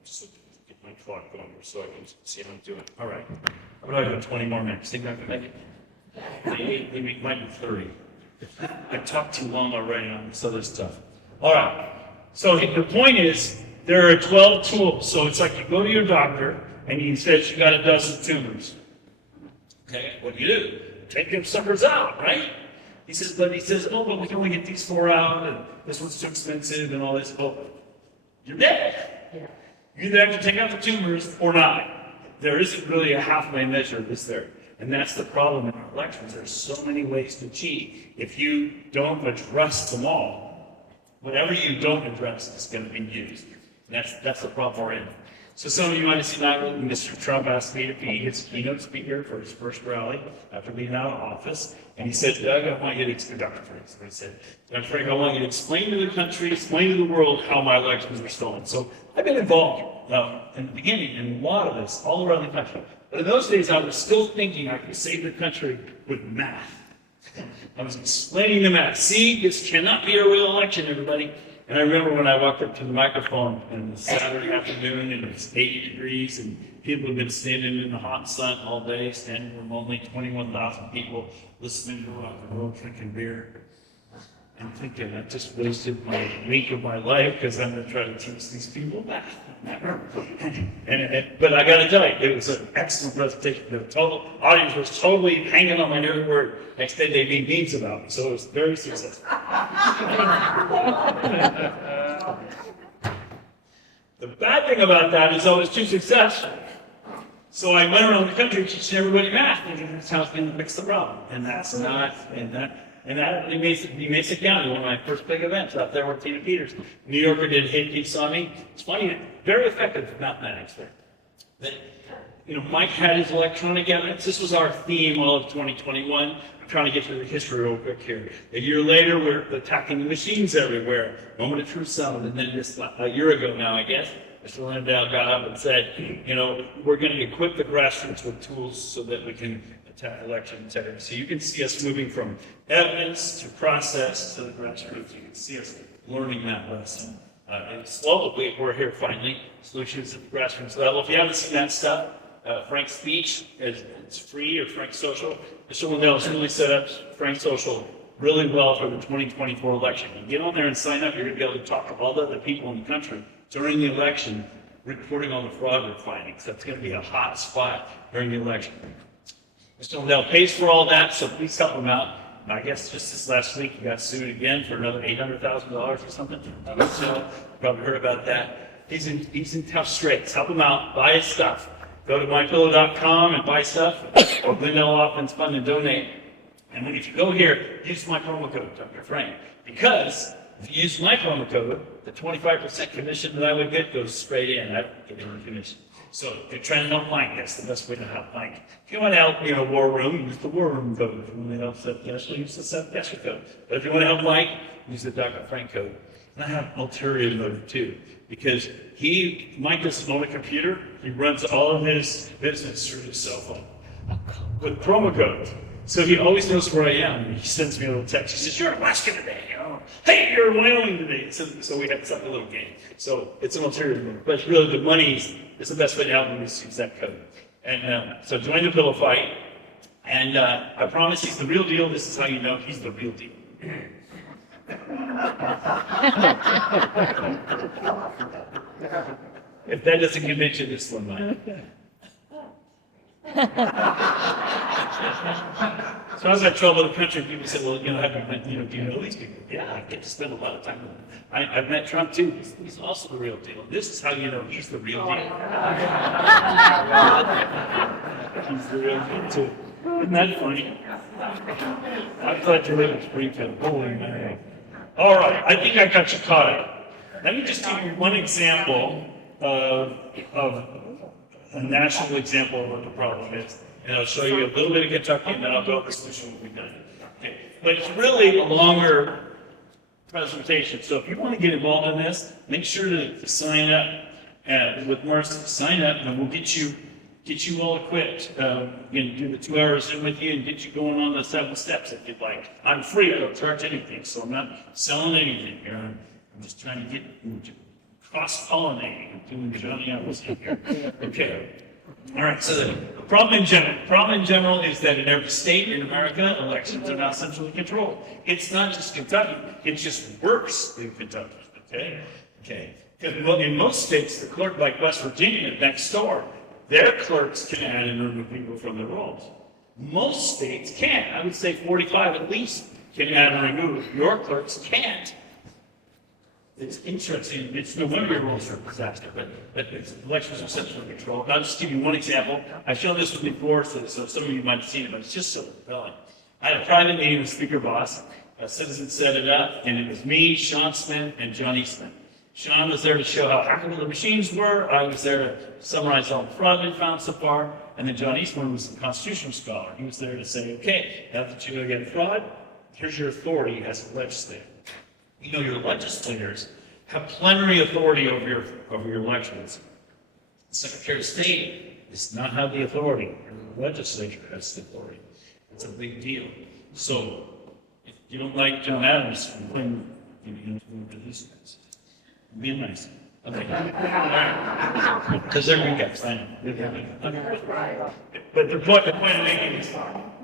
Just get my clock going so I can see how I'm doing. All right. How about I go 20 more minutes? Think I can make it? Maybe it might be 30. I talked too long already on this other stuff. All right. So the point is, there are 12 tools. So it's like you go to your doctor, and he says you got a dozen tumors. Okay, what do? Take them suckers out, right? He says, oh, but we can only get these 4 out, and this one's too expensive, and all this. Oh, you're dead. Yeah. You either have to take out the tumors or not. There isn't really a halfway measure of this there. And that's the problem in our elections. There's so many ways to cheat. If you don't address them all, whatever you don't address is going to be used. And that's the problem we're in. So some of you might have seen that when Mr. Trump asked me to be his keynote speaker for his first rally after being out of office. And he said, Doug, I want you to, Dr. Frank, so he said, Dr. Frank, I want you to explain to the country, explain to the world how my elections were stolen. So I've been involved in the beginning in a lot of this all around the country. But in those days, I was still thinking I could save the country with math. I was explaining the math. See, this cannot be a real election, everybody. And I remember when I walked up to the microphone on Saturday afternoon, and it was 80 degrees, and people had been standing in the hot sun all day, standing room only, 21,000 people listening to rock and roll, drinking beer. And thinking, I just wasted my week of my life because I'm going to try to teach these people math. But I got to tell you, it was an excellent presentation. The total audience was totally hanging on my every word. Next day they made memes about me, so it was very successful. The bad thing about that is I was too successful. So I went around the country teaching everybody math, thinking that's how I was going to fix the problem. And that's not, and that in Mesa County, one of my first big events out there with Tina Peters. New Yorker did Hey Kids Saw Me. It's funny, very effective mathematics there. that, Mike had his electronic evidence. This was our theme all of 2021. I'm trying to get to the history real quick here. A year later, we're attacking the machines everywhere. Moment of truth summit, and then just a year ago now, I guess, Mr. Landau got up and said, we're going to equip the grassroots with tools so that we can attack election integrity. So you can see us moving from evidence to process to the grassroots. You can see us learning that lesson. And slowly, we're here finally, solutions at the grassroots level. If you haven't seen that stuff, Frank's speech, it's free, or Frank Social. Mr. Lindell's really set up Frank Social really well for the 2024 election. You get on there and sign up, you're going to be able to talk to all the other people in the country during the election, reporting on the fraud we're finding. So it's going to be a hot spot during the election. Mr. Lindell pays for all that, so please help him out. I guess just this last week he got sued again for another $800,000 or something. So probably heard about that. He's in tough straits. Help him out. Buy his stuff. Go to mypillow.com and buy stuff, or Lindell Offense Fund and donate. And when if you go here, use my promo code, Dr. Frank, because if you use my promo code, the 25% commission that I would get goes straight in. I don't get any commission. So if you're trying to help Mike, that's the best way to help Mike. If you want to help, War Room, use the War Room code. If you want to help Seth Kessler, use the Seth Kessler code. But if you want to help Mike, use the Dr. Frank code. And I have ulterior motive too, because Mike doesn't own a computer. He runs all of his business through his cell phone with promo codes. So he always knows where I am. He sends me a little text. He says, "You're in Alaska today." "Hey, you're in Wyoming today." So we have a little game. So it's an ulterior motive. But really, the money is the best way to help him is use that code. And so join the pillow fight. And I promise he's the real deal. This is how you know he's the real deal. If that doesn't convince you, this one might. So I was at Trouble in the Country, people said, "Well, do you know these people?" Yeah, I get to spend a lot of time with them. I've met Trump too. He's also the real deal. This is how you know he's the real deal. He's the real deal too. Isn't that funny? I thought you lived in Springfield. Holy man. All right, I think I got you caught up. Let me just give you one example of a national example of what the problem is. And I'll show you a little bit of Kentucky, and then I'll go over the solution what we've done. Okay. But it's really a longer presentation. So if you want to get involved in this, make sure to sign up with Marcy. Sign up, and we'll get you all equipped. Do the 2 hours in with you and get you going on the 7 steps if you'd like. I'm free. I don't charge anything, so I'm not selling anything here. I'm just trying to get you cross-pollinating and doing Johnny Appleseed here. Okay. All right, so the problem in general is that in every state in America, elections are not centrally controlled. It's not just Kentucky, it's just worse than Kentucky, okay? Because in most states, the clerk, like West Virginia, next door, their clerks can add and remove people from their rolls. Most states can't. I would say 45 at least can add and remove. Your clerks can't. It's interesting. It's no wonder your rolls are a disaster, but elections are centrally controlled. I'll just give you one example. I've shown this one before, so some of you might have seen it, but it's just so compelling. I had a private meeting with Speaker Boss. A citizen set it up, and it was me, Sean Smith, and John Eastman. Sean was there to show how hackable the machines were. I was there to summarize all the fraud we found so far. And then John Eastman was a constitutional scholar. He was there to say, okay, now that you know you got fraud, here's your authority as a legislator. Your legislators have plenary authority over your elections. The Secretary of State does not have the authority. The legislature has the authority. It's a big deal. So, if you don't like John Adams, complain, move to these guys. Be nice. Okay. Because they're good guys, I know. But the point I'm making is,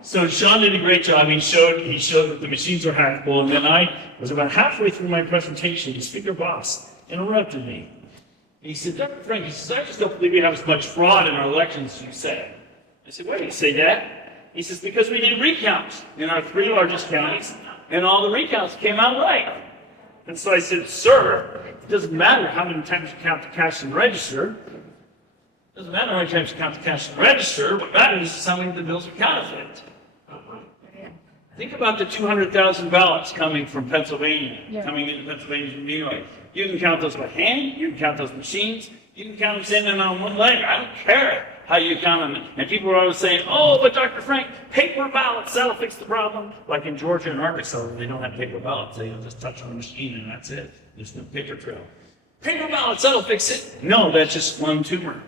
so Sean did a great job. He showed that the machines are hackable, and then I was about halfway through my presentation. The Speaker Boss interrupted me. He said, "Dr. Frank," he says, "I just don't believe we have as much fraud in our elections as you say." I said, "Why do you say that?" He says, "Because we did recounts in our 3 largest counties, and all the recounts came out right." And so I said, "Sir, it doesn't matter how many times you count the cash in the register. It doesn't matter how many times you count the cash in the register. What matters is how many of the bills are counterfeit." Think about the 200,000 ballots coming from Pennsylvania, coming into Pennsylvania from New York. You can count those by hand, you can count those machines, You can count them in on one leg. I don't care how you count them. And people are always saying, oh, but Dr. Frank, paper ballots, that'll fix the problem. Like in Georgia and Arkansas, they don't have paper ballots. They just touch on the machine and that's it. There's no paper trail. Paper ballots, that'll fix it. No, that's just one tumor.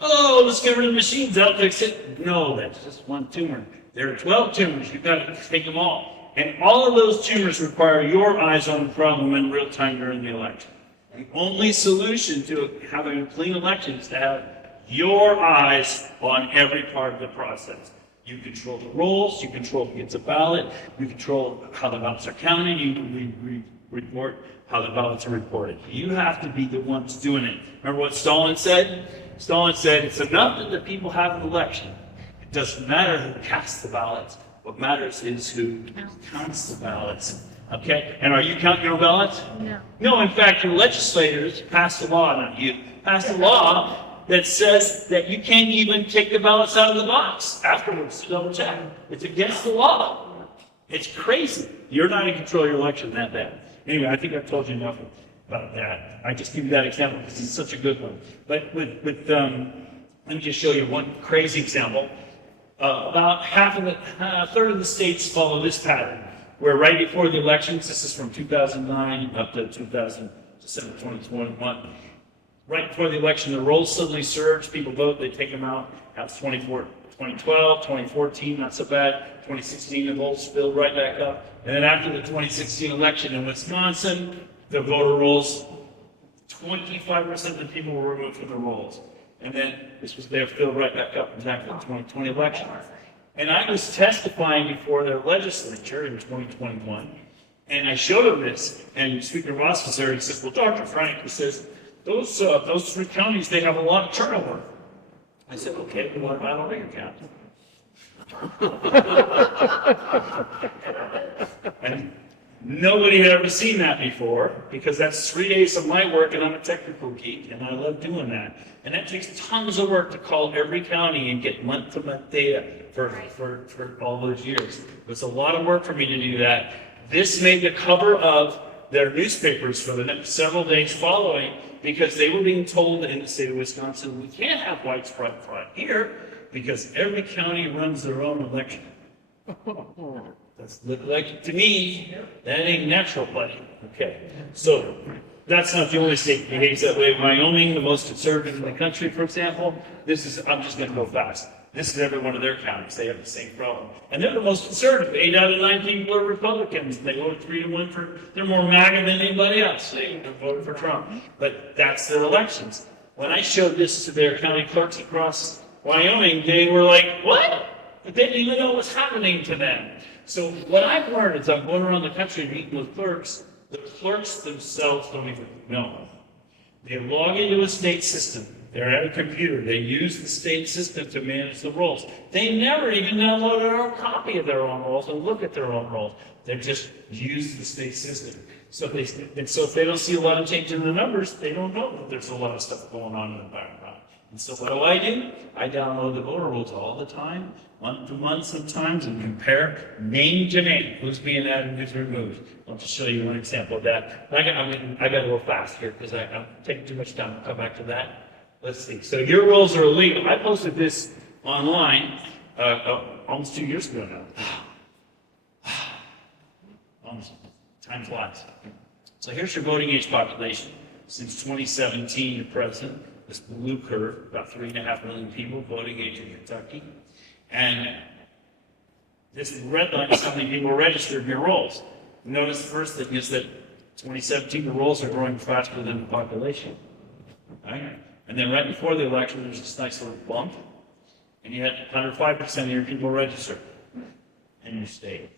Oh, let's get rid of the machines, that'll fix it. No, that's just one tumor. There are 12 tumors. You've got to take them all. And all of those tumors require your eyes on the problem in real time during the election. The only solution to having a clean election is to have your eyes on every part of the process. You control the rolls, you control who gets a ballot, you control how the ballots are counted, you report how the ballots are reported. You have to be the ones doing it. Remember what Stalin said? Stalin said, it's enough that the people have an election. It doesn't matter who casts the ballots. What matters is who counts the ballots. Okay? And are you counting your ballots? No. No, in fact, your legislators passed a law, not you, passed a law that says that you can't even take the ballots out of the box afterwards to double check. It's against the law. It's crazy. You're not in control of your election that bad. Anyway, I think I've told you enough about that. I just give you that example because it's such a good one. But let me just show you one crazy example. About a third of the states follow this pattern, where right before the elections, this is from 2009 up to December 2021, right before the election, the rolls suddenly surge, people vote, they take them out. That's 2012, 2014, not so bad. 2016, the rolls spilled right back up. And then after the 2016 election in Wisconsin, the voter rolls, 25% of the people were removed from the rolls. And then they filled right back up in time for the 2020 election. And I was testifying before their legislature in 2021, and I showed them this, and Speaker Ross was there, and he said, well, Dr. Frank, he says, those three counties, they have a lot of turnover. I said, okay, well, what about Omega County? And nobody had ever seen that before, because that's 3 days of my work, and I'm a technical geek, and I love doing that. And that takes tons of work to call every county and get month-to-month data for all those years. It was a lot of work for me to do that. This made the cover of their newspapers for the next several days following, because they were being told in the state of Wisconsin, we can't have whites front here, because every county runs their own election. That's like, to me, that ain't natural, buddy. Okay, so that's not the only state that behaves that way. Wyoming, the most conservative in the country, for example, I'm just going to go fast. This is every one of their counties. They have the same problem. And they're the most conservative. 8 out of 9 people are Republicans. They voted 3-1 they're more MAGA than anybody else. They voted for Trump. But that's their elections. When I showed this to their county clerks across Wyoming, they were like, what? They didn't even know what was happening to them. So what I've learned is I'm going around the country meeting with clerks. The clerks themselves don't even know. They log into a state system. They're at a computer. They use the state system to manage the rolls. They never even download their own copy of their own rolls and look at their own rolls. They just use the state system. So if they don't see a lot of change in the numbers, they don't know that there's a lot of stuff going on in the background. And so what do? I download the voter rolls all the time, month to month sometimes, and compare name to name, who's being added and who's removed. I'll just show you one example of that. I got to go fast here because I'm taking too much time. I'll come back to that. Let's see. So your rolls are illegal. I posted this online almost 2 years ago now. Almost. Time flies. So here's your voting age population. Since 2017 to present, this blue curve, about 3.5 million people voting age in Kentucky. And this red line is how many people registered in your rolls. Notice the first thing is that 2017, the rolls are growing faster than the population. Right? And then right before the election, there's this nice little bump, and you had 105% of your people registered in your state.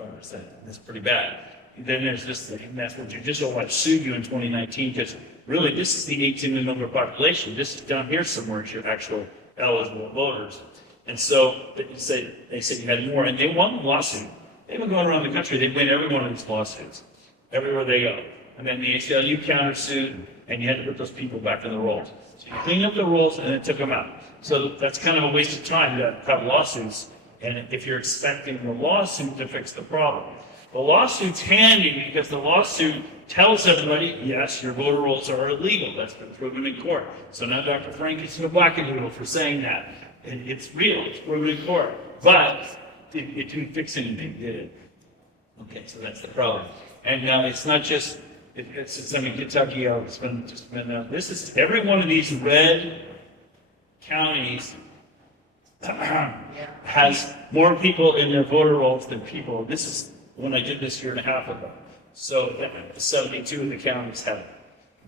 105%. That's pretty bad. And then there's this thing, and that's what judicial watch sued you in 2019, because really this is the 18 million number population. This is down here somewhere is your actual eligible voters. And so they said you had more, and they won the lawsuit. They've been going around the country, they win every one of these lawsuits, everywhere they go. And then the ACLU countersued, and you had to put those people back in the rolls. So you cleaned up the rolls and then took them out. So that's kind of a waste of time to have lawsuits, and if you're expecting the lawsuit to fix the problem. The lawsuit's handy because the lawsuit tells everybody, yes, your voter rolls are illegal. That's been proven in court. So now Dr. Frank gets in a wackadoodle for saying that. And it's real, it's proven in court. But it didn't fix anything, did it? Okay, so that's the problem. And now it's not just, it's I mean, Kentucky, this is, every one of these red counties has more people in their voter rolls than people. This is when I did this 1.5 years ago. So 72 of the counties have,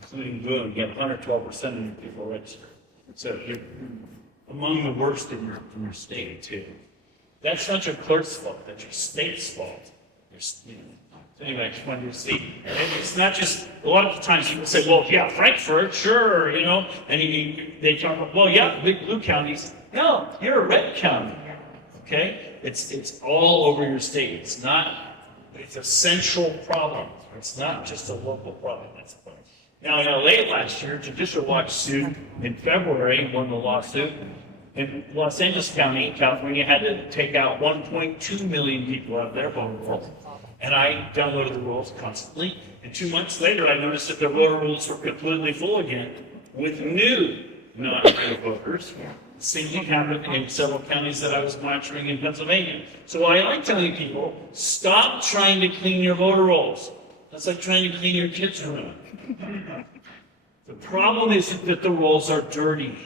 including Boone, you have 112% of your people registered. So you're among the worst in your state too. That's not your clerk's fault, that's your state's fault. You know. So anyway, I just wanted to see. And it's not just, a lot of the times people say, well, yeah, Frankfurt, sure, you know, and they talk about, well, yeah, the big blue counties. No, you're a red county, okay? It's all over your state. It's a central problem. It's not just a local problem, that's the point. Now, in LA last year, Judicial Watch sued in February, won the lawsuit. In Los Angeles County, California, had to take out 1.2 million people out of their voter rolls. And I downloaded the rolls constantly. And 2 months later, I noticed that the voter rolls were completely full again with new non-voter voters. The same thing happened in several counties that I was monitoring in Pennsylvania. So I like telling people, stop trying to clean your voter rolls. That's like trying to clean your kids' room. The problem isn't that the rolls are dirty.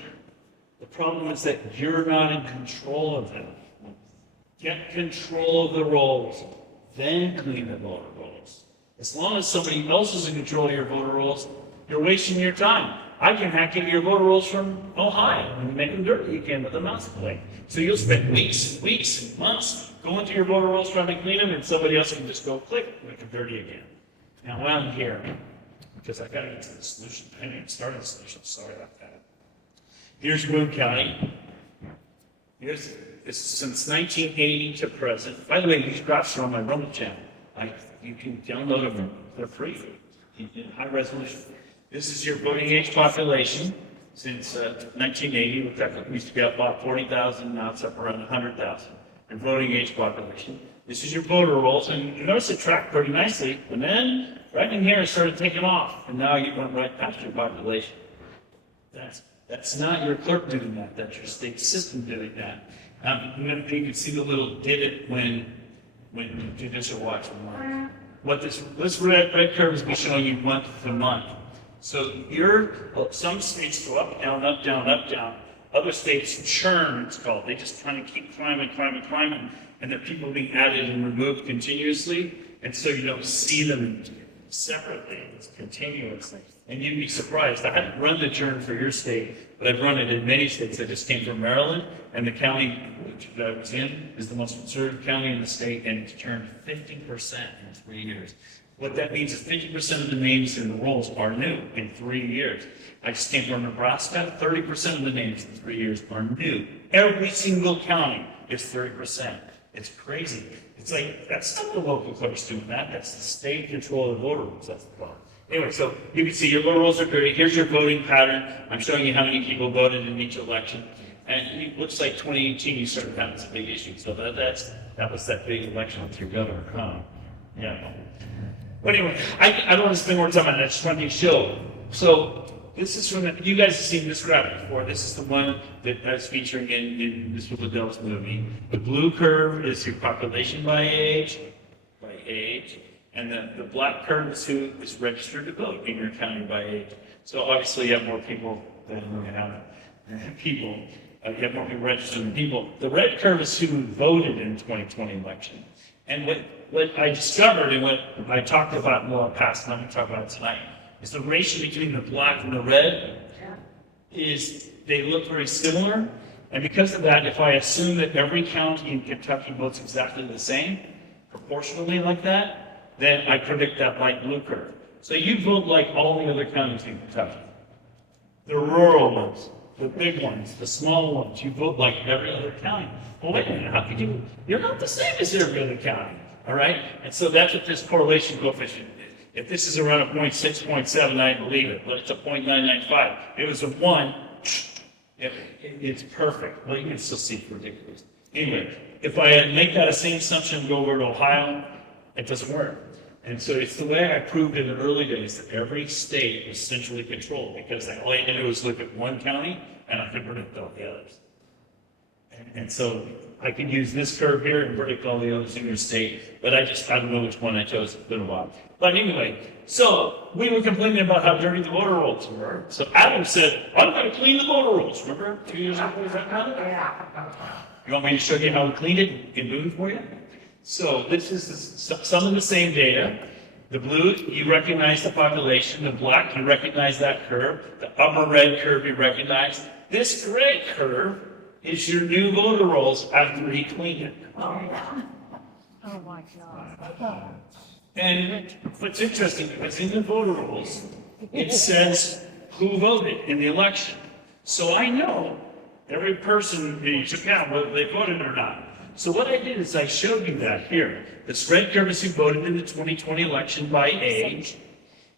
The problem is that you're not in control of them. Get control of the rolls, then clean the voter rolls. As long as somebody else is in control of your voter rolls, you're wasting your time. I can hack into your voter rolls from Ohio and make them dirty again with a mouse click. So you'll spend weeks and months going through your voter rolls trying to clean them, and somebody else can just go click, make them dirty again. Now, while I'm here, because I got to get to the solution, I didn't even start the solution, sorry about that. Here's Boone County. This is since 1980 to present. By the way, these graphs are on my Rumble channel. You can download them. They're free in high resolution. This is your voting age population since 1980. We used to be up about 40,000, now it's up around 100,000. Your voting age population. This is your voter rolls, and you notice it tracked pretty nicely. And then right in here it started taking off, and now you went right past your population. That's not your clerk doing that. That's your state system doing that. You can see the little divot when Judicial Watch won. What this red curve is showing you month to month. So some states go up, down, up, down, up, down. Other states churn, it's called. They just kind of keep climbing, and there are people being added and removed continuously, and so you don't see them separately. It's continuous. And you'd be surprised. I hadn't run the churn for your state, but I've run it in many states. I just came from Maryland, and the county that I was in is the most conservative county in the state, and it's churned 50% in 3 years. What that means is 50% of the names in the rolls are new in 3 years. I just came from Nebraska, 30% of the names in 3 years are new. Every single county is 30%. It's crazy. It's like, that's not the local clerks doing that. That's the state control of the voter rolls. That's the problem. Anyway, so you can see your voter rolls are dirty. Here's your voting pattern. I'm showing you how many people voted in each election. And it looks like 2018 you started having some big issues. So that was that big election with your governor. Yeah. But anyway, I don't want to spend more time on it. I just want to show. So this is from you guys have seen this graphic before. This is the one that I was featuring in this was Adele's movie. The blue curve is your population by age, and the black curve is who is registered to vote in your county by age. So obviously you have more people than you have people. You have more people registered than people. The red curve is who voted in the 2020 election. And what I discovered and what I talked about in the past, and I'm going to talk about it tonight, is the ratio between the black and the red is they look very similar. And because of that, if I assume that every county in Kentucky votes exactly the same, proportionally like that, then I predict that light blue curve. So you vote like all the other counties in Kentucky. The rural ones, the big ones, the small ones, you vote like every other county. Well, wait a minute, how could you? You're not the same as every other county, all right? And so that's what this correlation coefficient is. If this is around a 0.6, 0.7, I believe it, but it's a 0.995. If it was a 1, it's perfect. Well, you can still see it's ridiculous. Anyway, if I make that a same assumption and go over to Ohio, it doesn't work. And so it's the way I proved in the early days that every state was centrally controlled, because all I had to do was look at one county and I could predict all the others. And so I could use this curve here and predict all the others in your state, but I don't know which one I chose. It's been a while. But anyway, so we were complaining about how dirty the voter rolls were. So Adam said, I'm going to clean the voter rolls. Remember 2 years ago, was that kind of? Yeah. You want me to show you how we cleaned it in blue for you? So this is some of the same data. The blue, you recognize the population. The black, you recognize that curve. The upper red curve, you recognize. This gray curve is your new voter rolls after he cleaned it. Oh my God. And what's interesting is in the voter rolls, it says who voted in the election. So I know every person that you took out, whether they voted or not. So what I did is I showed you that here. This red curve is who voted in the 2020 election by age.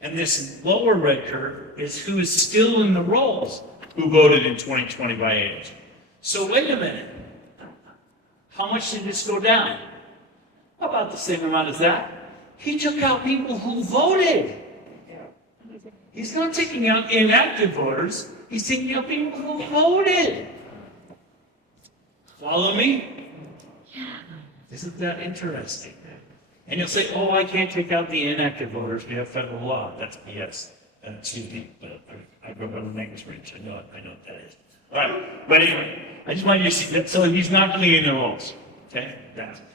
And this lower red curve is who is still in the rolls who voted in 2020 by age. So wait a minute. How much did this go down? About the same amount as that. He took out people who voted. He's not taking out inactive voters. He's taking out people who voted. Follow me? Isn't that interesting? And you'll say, oh, I can't take out the inactive voters. We have federal law. That's BS. Excuse me, but I grew up in the language range. I know what that is. All right, but anyway, I just wanted you to see that. So he's not cleaning the rolls. Okay?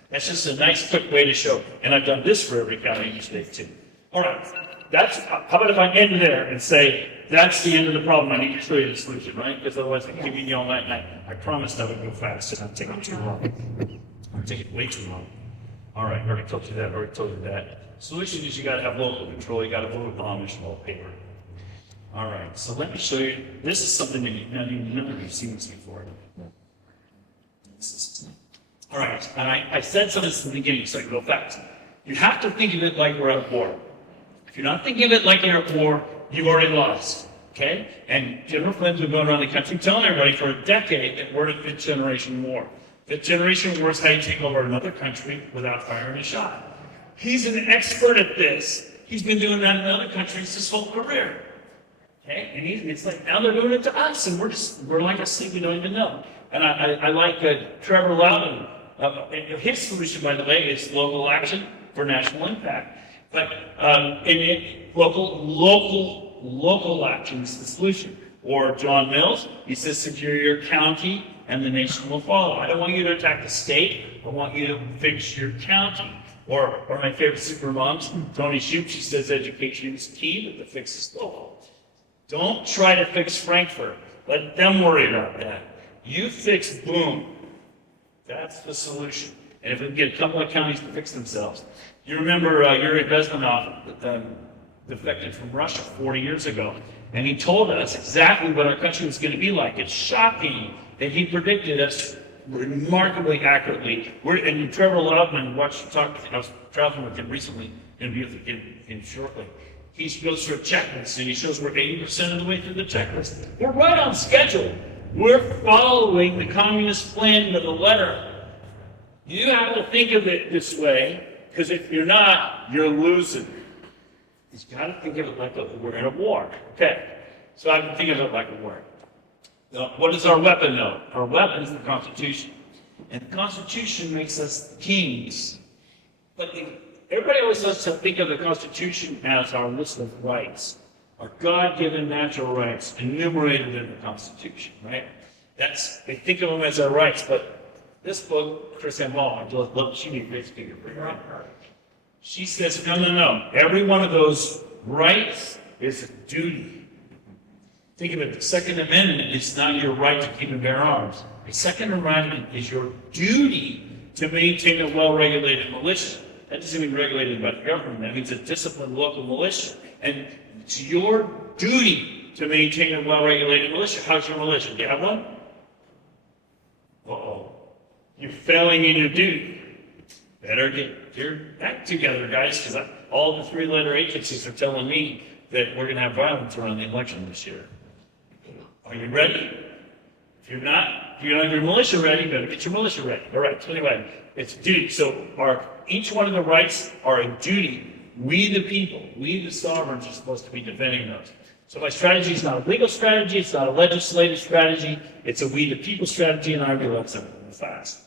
That's just a nice, quick way to show. And I've done this for every county in the state, too. All right. How about if I end there and say, that's the end of the problem. I need to show you the solution, right? Because otherwise I'm keeping you all night. And I promised I would go fast, and I'm taking too long. I'm taking way too long. All right, already told you that, already told you that. Solution is you got to have local control. You got to vote with omnitional paper. All right, so let me show you. This is something that none of you've seen this before. All right, and I said some of this in the beginning, so I can go fast. You have to think of it like we're at war. If you're not thinking of it like you're at war, you've already lost. Okay? And General Flynn's been going around the country telling everybody for a decade that we're in a fifth generation war. Fifth generation war is how you take over another country without firing a shot. He's an expert at this. He's been doing that in other countries his whole career. Okay? And it's like now they're doing it to us, and we're like asleep, we don't even know. And I like Trevor Loudon. His solution, by the way, is local action for national impact. But local action is the solution. Or John Mills, he says secure your county and the nation will follow. I don't want you to attack the state. I want you to fix your county. Or one of my favorite super moms, Tony Shoup, she says education is key, but the fix is local. Don't try to fix Frankfurt. Let them worry about that. You fix Boone. That's the solution. And if we can get a couple of counties to fix themselves. You remember Yuri Bezmenov defected from Russia 40 years ago. And he told us exactly what our country was going to be like. It's shocking that he predicted us remarkably accurately. And Trevor Loudman, I was traveling with him recently, going to be with him shortly. He goes through a checklist, and he shows we're 80% of the way through the checklist. We're right on schedule. We're following the communist plan to the letter. You have to think of it this way, because if you're not, you're losing. You've got to think of it like we're in a war. Okay, so I can think of it like a war. Now, what is our weapon, though? Our weapon is the Constitution. And the Constitution makes us kings. But everybody always likes to think of the Constitution as our list of rights, our God-given natural rights enumerated in the Constitution, right? They think of them as our rights, but this book, Chris M. Hall, she made a great speaker for you, right? She says, no. Every one of those rights is a duty. Think of it, the Second Amendment is not your right to keep and bear arms. The Second Amendment is your duty to maintain a well-regulated militia. That doesn't mean regulated by the government. That means a disciplined local militia. And it's your duty to maintain a well-regulated militia. How's your militia? Do you have one? Uh-oh. You're failing in your duty. Better get your act together, guys, because all the three-letter agencies are telling me that we're going to have violence around the election this year. Are you ready? If you're not have your militia ready, you better get your militia ready. All right, so anyway, it's duty. So each one of the rights are a duty We the people, we the sovereigns are supposed to be defending those. So my strategy is not a legal strategy, it's not a legislative strategy, it's a we the people strategy, and I realize I'm moving fast.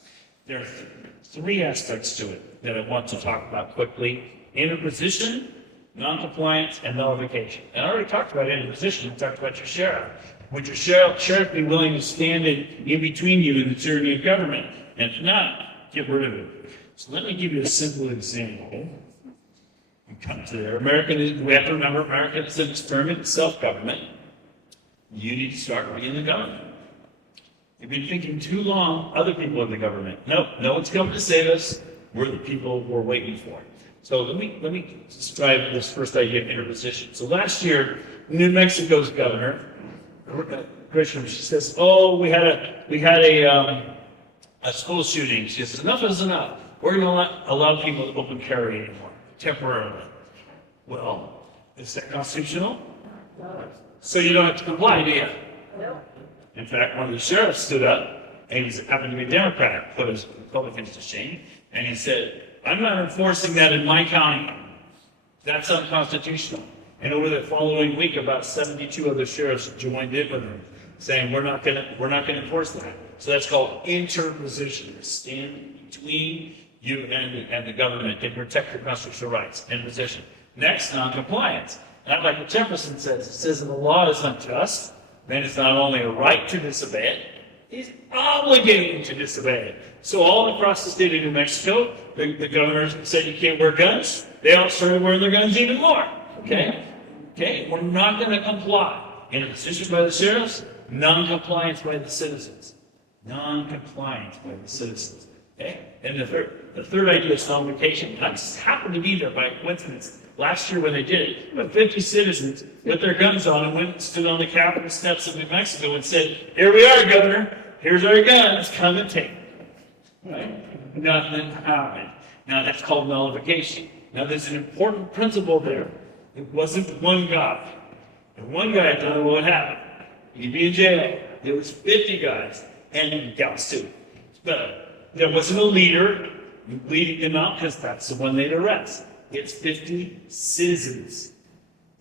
There are three aspects to it that I want to talk about quickly. Interposition, non-compliance, and nullification. And I already talked about interposition, I talked about your sheriff. Would your sheriff be willing to stand in between you and the tyranny of government? And if not, get rid of it. So let me give you a simple example. You come to there. We have to remember, America is an experiment in self-government. You need to start being the government. You've been thinking too long, other people are the government. No one's coming to save us. We're the people we're waiting for. So let me describe this first idea of interposition. So last year, New Mexico's governor, Grisham, she says, "Oh, we had a school shooting." She says, "Enough is enough. We're going to not allow people to open carry anymore, temporarily." Well, is that constitutional? No. So you don't have to comply, do you? No. In fact, one of the sheriffs stood up, and he happened to be a Democrat, put his Republicans to shame, and he said, "I'm not enforcing that in my county. That's unconstitutional." And over the following week, about 72 other sheriffs joined in with him, saying, "We're not going to enforce that." So that's called interposition. Stand between you and the government and protect your constitutional rights. Interposition. Next, non-compliance. Not like what Jefferson says. It says that the law is unjust. Then it's not only a right to disobey it, he's obligated to disobey it. So all across the state of New Mexico, the governors said you can't wear guns. They all started wearing their guns even more. Okay, we're not going to comply. Interposition by the sheriffs, non-compliance by the citizens. Non-compliance by the citizens. Okay, and the third idea is nullification. I just happened to be there by coincidence last year when they did it. About 50 citizens with their guns on and went and stood on the Capitol steps of New Mexico and said, "Here we are, Governor. Here's our guns. Come and take them." Right? Nothing happened. Now that's called nullification. Now there's an important principle there. It wasn't one guy. If one guy had done it, what would happen? He'd be in jail. There was 50 guys and gals too. But there wasn't a leader leading them out because that's the one they'd arrest. It's 50 citizens.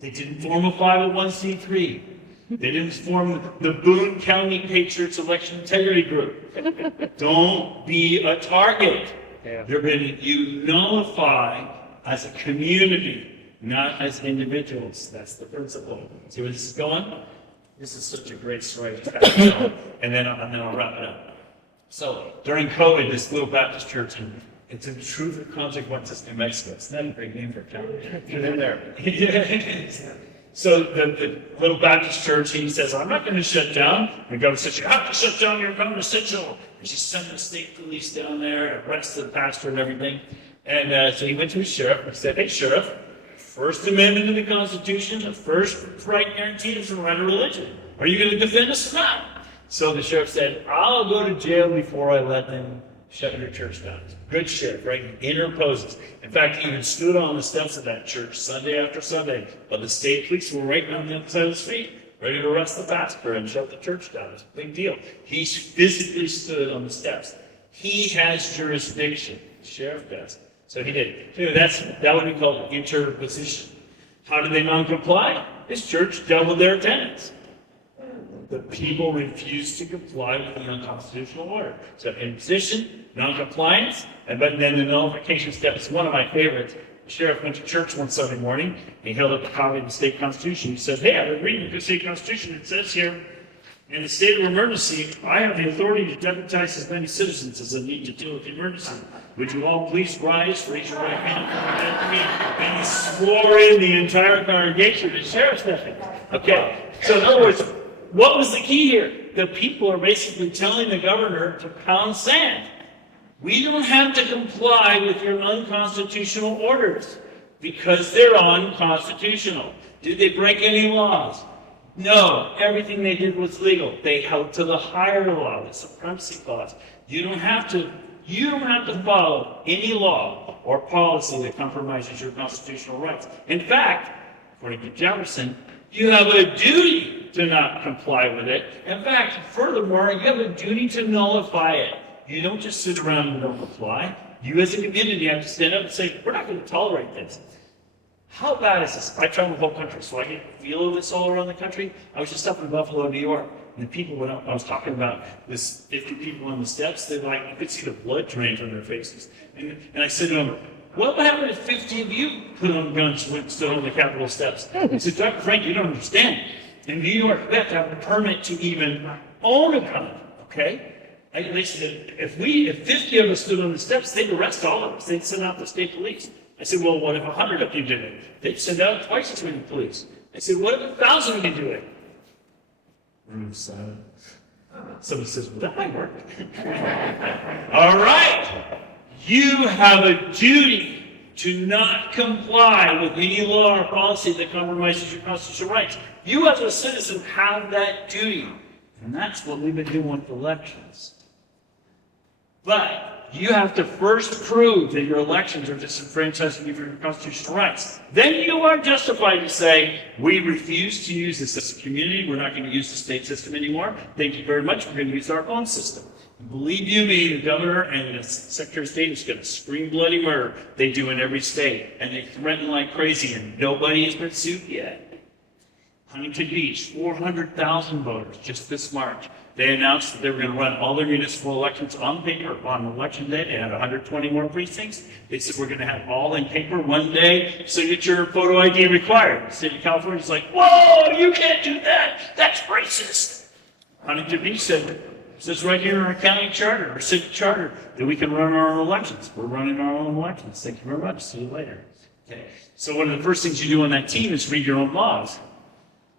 They didn't form a 501c3. They didn't form the Boone County Patriots Election Integrity Group. Don't be a target. You nullify as a community, not as individuals. That's the principle. See where this is going? This is such a great story. And then I'll wrap it up. So during COVID, this little Baptist church, it's in Truth and Consequences, New Mexico. It's not a great name for a town. Get in there. So the little Baptist church, he says, "I'm not going to shut down." The governor says, "You have to shut down your conversation." And she sent the state police down there, arrested the pastor and everything. And so he went to his sheriff and said, "Hey, Sheriff, First Amendment of the Constitution, the first right guaranteed is the right of religion. Are you going to defend us or not?" So the sheriff said, "I'll go to jail before I let them shut your church down." Good sheriff, right? Interposes. In fact, he even stood on the steps of that church Sunday after Sunday, but the state police were right on the other side of the street, ready to arrest the pastor and shut the church down. It's a big deal. He physically stood on the steps. He has jurisdiction. The sheriff does. So he did. That would be called interposition. How did they non-comply? His church doubled their attendance. The people refused to comply with the unconstitutional order. So imposition, non-compliance, but then the nullification step is one of my favorites. The sheriff went to church one Sunday morning. He held up a copy of the state constitution. He said, "Hey, I've been reading the state constitution. It says here, in a state of emergency, I have the authority to deputize as many citizens as I need to deal with the emergency. Would you all please rise, raise your right hand, and come to me?" And he swore in the entire congregation to sheriff's deputy. Okay, so in other words, what was the key here? The people are basically telling the governor to pound sand. We don't have to comply with your unconstitutional orders because they're unconstitutional. Did they break any laws? No, everything they did was legal. They held to the higher law, the supremacy clause. You don't have to follow any law or policy that compromises your constitutional rights. In fact, according to Jefferson, you have a duty to not comply with it. In fact, furthermore, you have a duty to nullify it. You don't just sit around and don't comply. You as a community have to stand up and say, "We're not going to tolerate this." How bad is this? I travel the whole country, so I get a feel of this all around the country. I was just up in Buffalo, New York, and the people, when I was talking about this 50 people on the steps, they're like, you could see the blood drain from their faces. And I said to them, what would happen if 50 of you put on guns and stood on the Capitol steps? He said, Dr. Frank, you don't understand. In New York, you have to have a permit to even own a gun, okay? They said, if 50 of us stood on the steps, they'd arrest all of us. They'd send out the state police. I said, well, what if 100 of you did it? They'd send out twice as many police. I said, what if 1,000 of you do it? Room silence. Somebody says, well, that might work. All right. You have a duty to not comply with any law or policy that compromises your constitutional rights. You as a citizen have that duty. And that's what we've been doing with elections. But you have to first prove that your elections are disenfranchising you from your constitutional rights. Then you are justified to say, we refuse to use this as a community. We're not going to use the state system anymore. Thank you very much. We're going to use our own system. Believe you me, the governor and the secretary of state is going to scream bloody murder. They do in every state. And they threaten like crazy, and nobody has been sued yet. Huntington Beach, 400,000 voters just this March. They announced that they were going to run all their municipal elections on paper on election day. They had 120 more precincts. They said, we're going to have all in paper one day, signature and photo ID required. The state of California is like, whoa, you can't do that. That's racist. Huntington Beach said, says right here in our county charter, our city charter, that we can run our own elections. We're running our own elections. Thank you very much. See you later. Okay. So one of the first things you do on that team is read your own laws.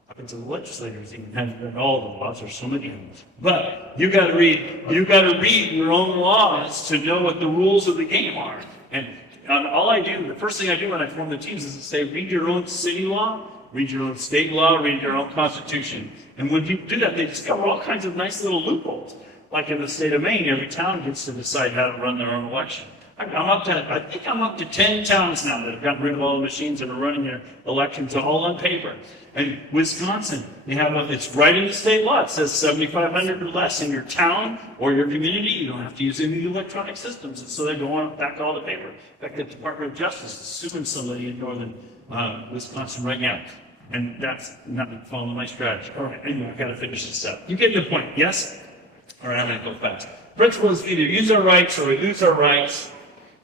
Up until the legislators even haven't read all the laws, there's so many of them. But you got to read your own laws to know what the rules of the game are. And all I do, the first thing I do when I form the teams is to say, read your own city law, read your own state law, read your own constitution. And when people do that, they discover all kinds of nice little loopholes. Like in the state of Maine, every town gets to decide how to run their own election. I think I'm up to 10 towns now that have gotten rid of all the machines and are running their elections all on paper. And Wisconsin, it's right in the state law. It says 7,500 or less in your town or your community. You don't have to use any electronic systems. And so they're going back all the paper. In fact, the Department of Justice is suing somebody in northern Wisconsin right now. And that's not following my strategy. All right, anyway, I've got to finish this up. You get the point, yes? All right, I'm going to go fast. Principle is either use our rights or we lose our rights.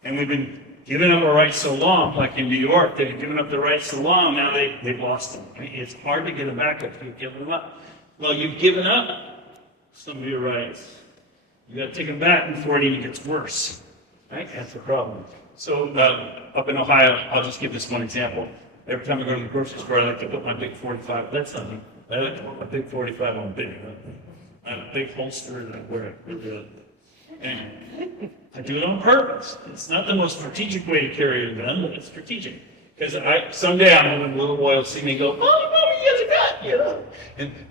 And we've been giving up our rights so long, like in New York, they've been giving up their rights so long, now they've lost them. I mean, it's hard to get them back if you've given them up. Well, you've given up some of your rights. You got to take them back before it even gets worse. Right? That's the problem. So up in Ohio, I'll just give this one example. Every time I go to the grocery store, I like to put my big 45. That's something. I like to put my big 45 on I have a big holster that I wear it. And I do it on purpose. It's not the most strategic way to carry a gun, but it's strategic. Because someday I'm having a little boy will see me go, Mommy, he has a gun, you know.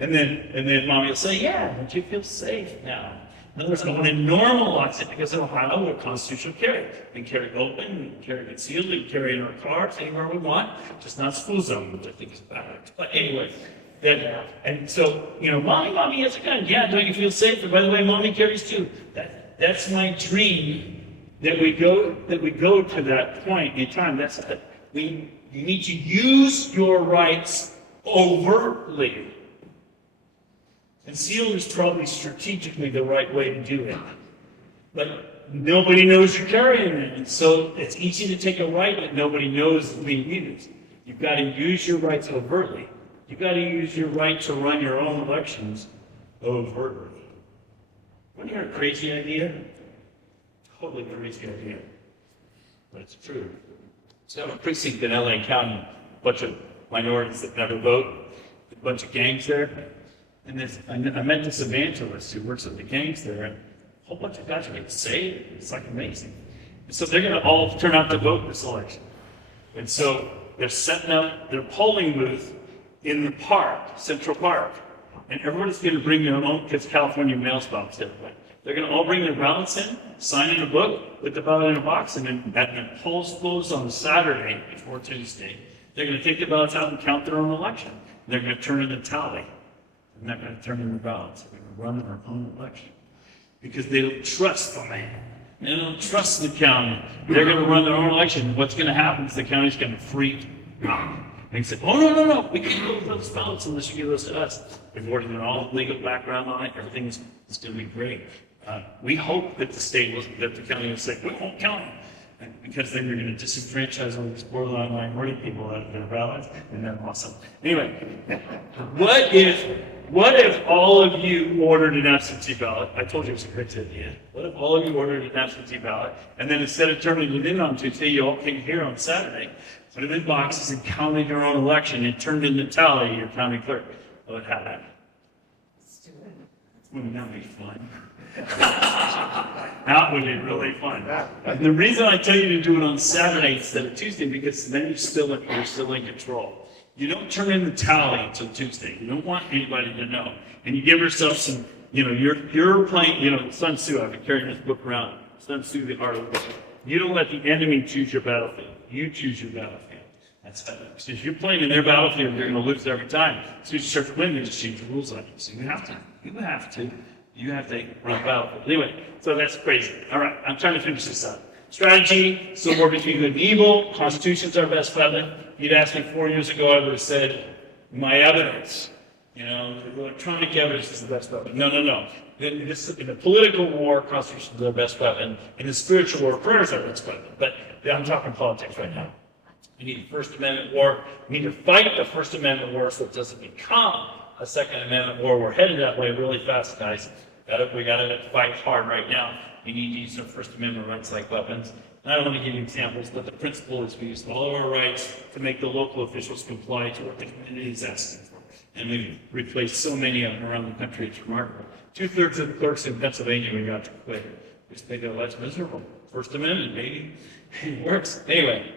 And then Mommy will say, yeah, don't you feel safe now? In other words, I want to normalize it because in Ohio we're constitutional carry. We can carry open, we can carry concealed, we can carry in our cars, anywhere we want, just not school zone, which I think is bad. But anyway, and so, Mommy has a gun. Yeah, don't you feel safe? And by the way, Mommy carries too. That's my dream that we go to that point in time. You need to use your rights overtly. Concealed is probably strategically the right way to do it. But nobody knows you're carrying it. And so it's easy to take a right that nobody knows is being used. You've got to use your rights overtly. You've got to use your right to run your own elections overtly. Want to hear a crazy idea? Totally crazy idea. But it's true. So I have a precinct in LA County, a bunch of minorities that never vote, a bunch of gangs there. And I met this evangelist who works at the gangs there, and a whole bunch of guys are getting saved. It's like amazing. And so they're going to all turn out to vote this election. And so they're setting up their polling booth in the park, Central Park. And everybody's going to bring their own, because California mails ballots to everybody. They're going to all bring their ballots in, sign in a book, put the ballot in a box, and then at the polls close on Saturday before Tuesday, they're going to take the ballots out and count their own election. They're going to turn in a tally. They're not going to turn in the ballots. They're going to run their own election. Because they don't trust the man. They don't trust the county. They're going to run their own election. What's going to happen is the county's going to freak And he said, oh, no, we can't go with those ballots unless you give those to us. We've already done all the legal background on it, everything is going to be great. We hope that that the county will say, we won't count them. Because then you're going to disenfranchise all these borderline minority people out of their ballots, and that's awesome. Anyway, what if all of you ordered an absentee ballot? I told you it was a great idea. What if all of you ordered an absentee ballot, and then instead of turning it in on Tuesday, you all came here on Saturday, put it in boxes and counted your own election and turned in the tally to your county clerk? What would happen? Wouldn't that be fun? That would be really fun. The reason I tell you to do it on Saturday instead of Tuesday, because then you're still in control. You don't turn in the tally until Tuesday. You don't want anybody to know. And you give yourself some, you're playing, Sun Tzu, I've been carrying this book around. Sun Tzu, The Art of War. You don't let the enemy choose your battlefield. You choose your battlefield. That's how, because if you're playing in their battlefield, you're going to lose every time. So you start to win, they just change the rules on you. So you have to run a battlefield. Anyway, so that's crazy. All right, I'm trying to finish this up. Strategy, so war between good and evil. Constitution's our best weapon. You'd asked me 4 years ago, I would have said, my evidence. The electronic evidence is the best weapon. No. In the political war, Constitution is our best weapon. In the spiritual war, prayer is our best weapon. But I'm talking politics right now. We need a First Amendment war. We need to fight the First Amendment war so it doesn't become a Second Amendment war. We're headed that way really fast, guys. We got to fight hard right now. We need to use our First Amendment rights like weapons. And I don't want to give you examples, but the principle is we use all of our rights to make the local officials comply to what the community is asking for. And we've replaced so many of them around the country, it's remarkable. 2/3 of the clerks in Pennsylvania we got to quit. Because they go, that's miserable. First Amendment, maybe. It works. Anyway.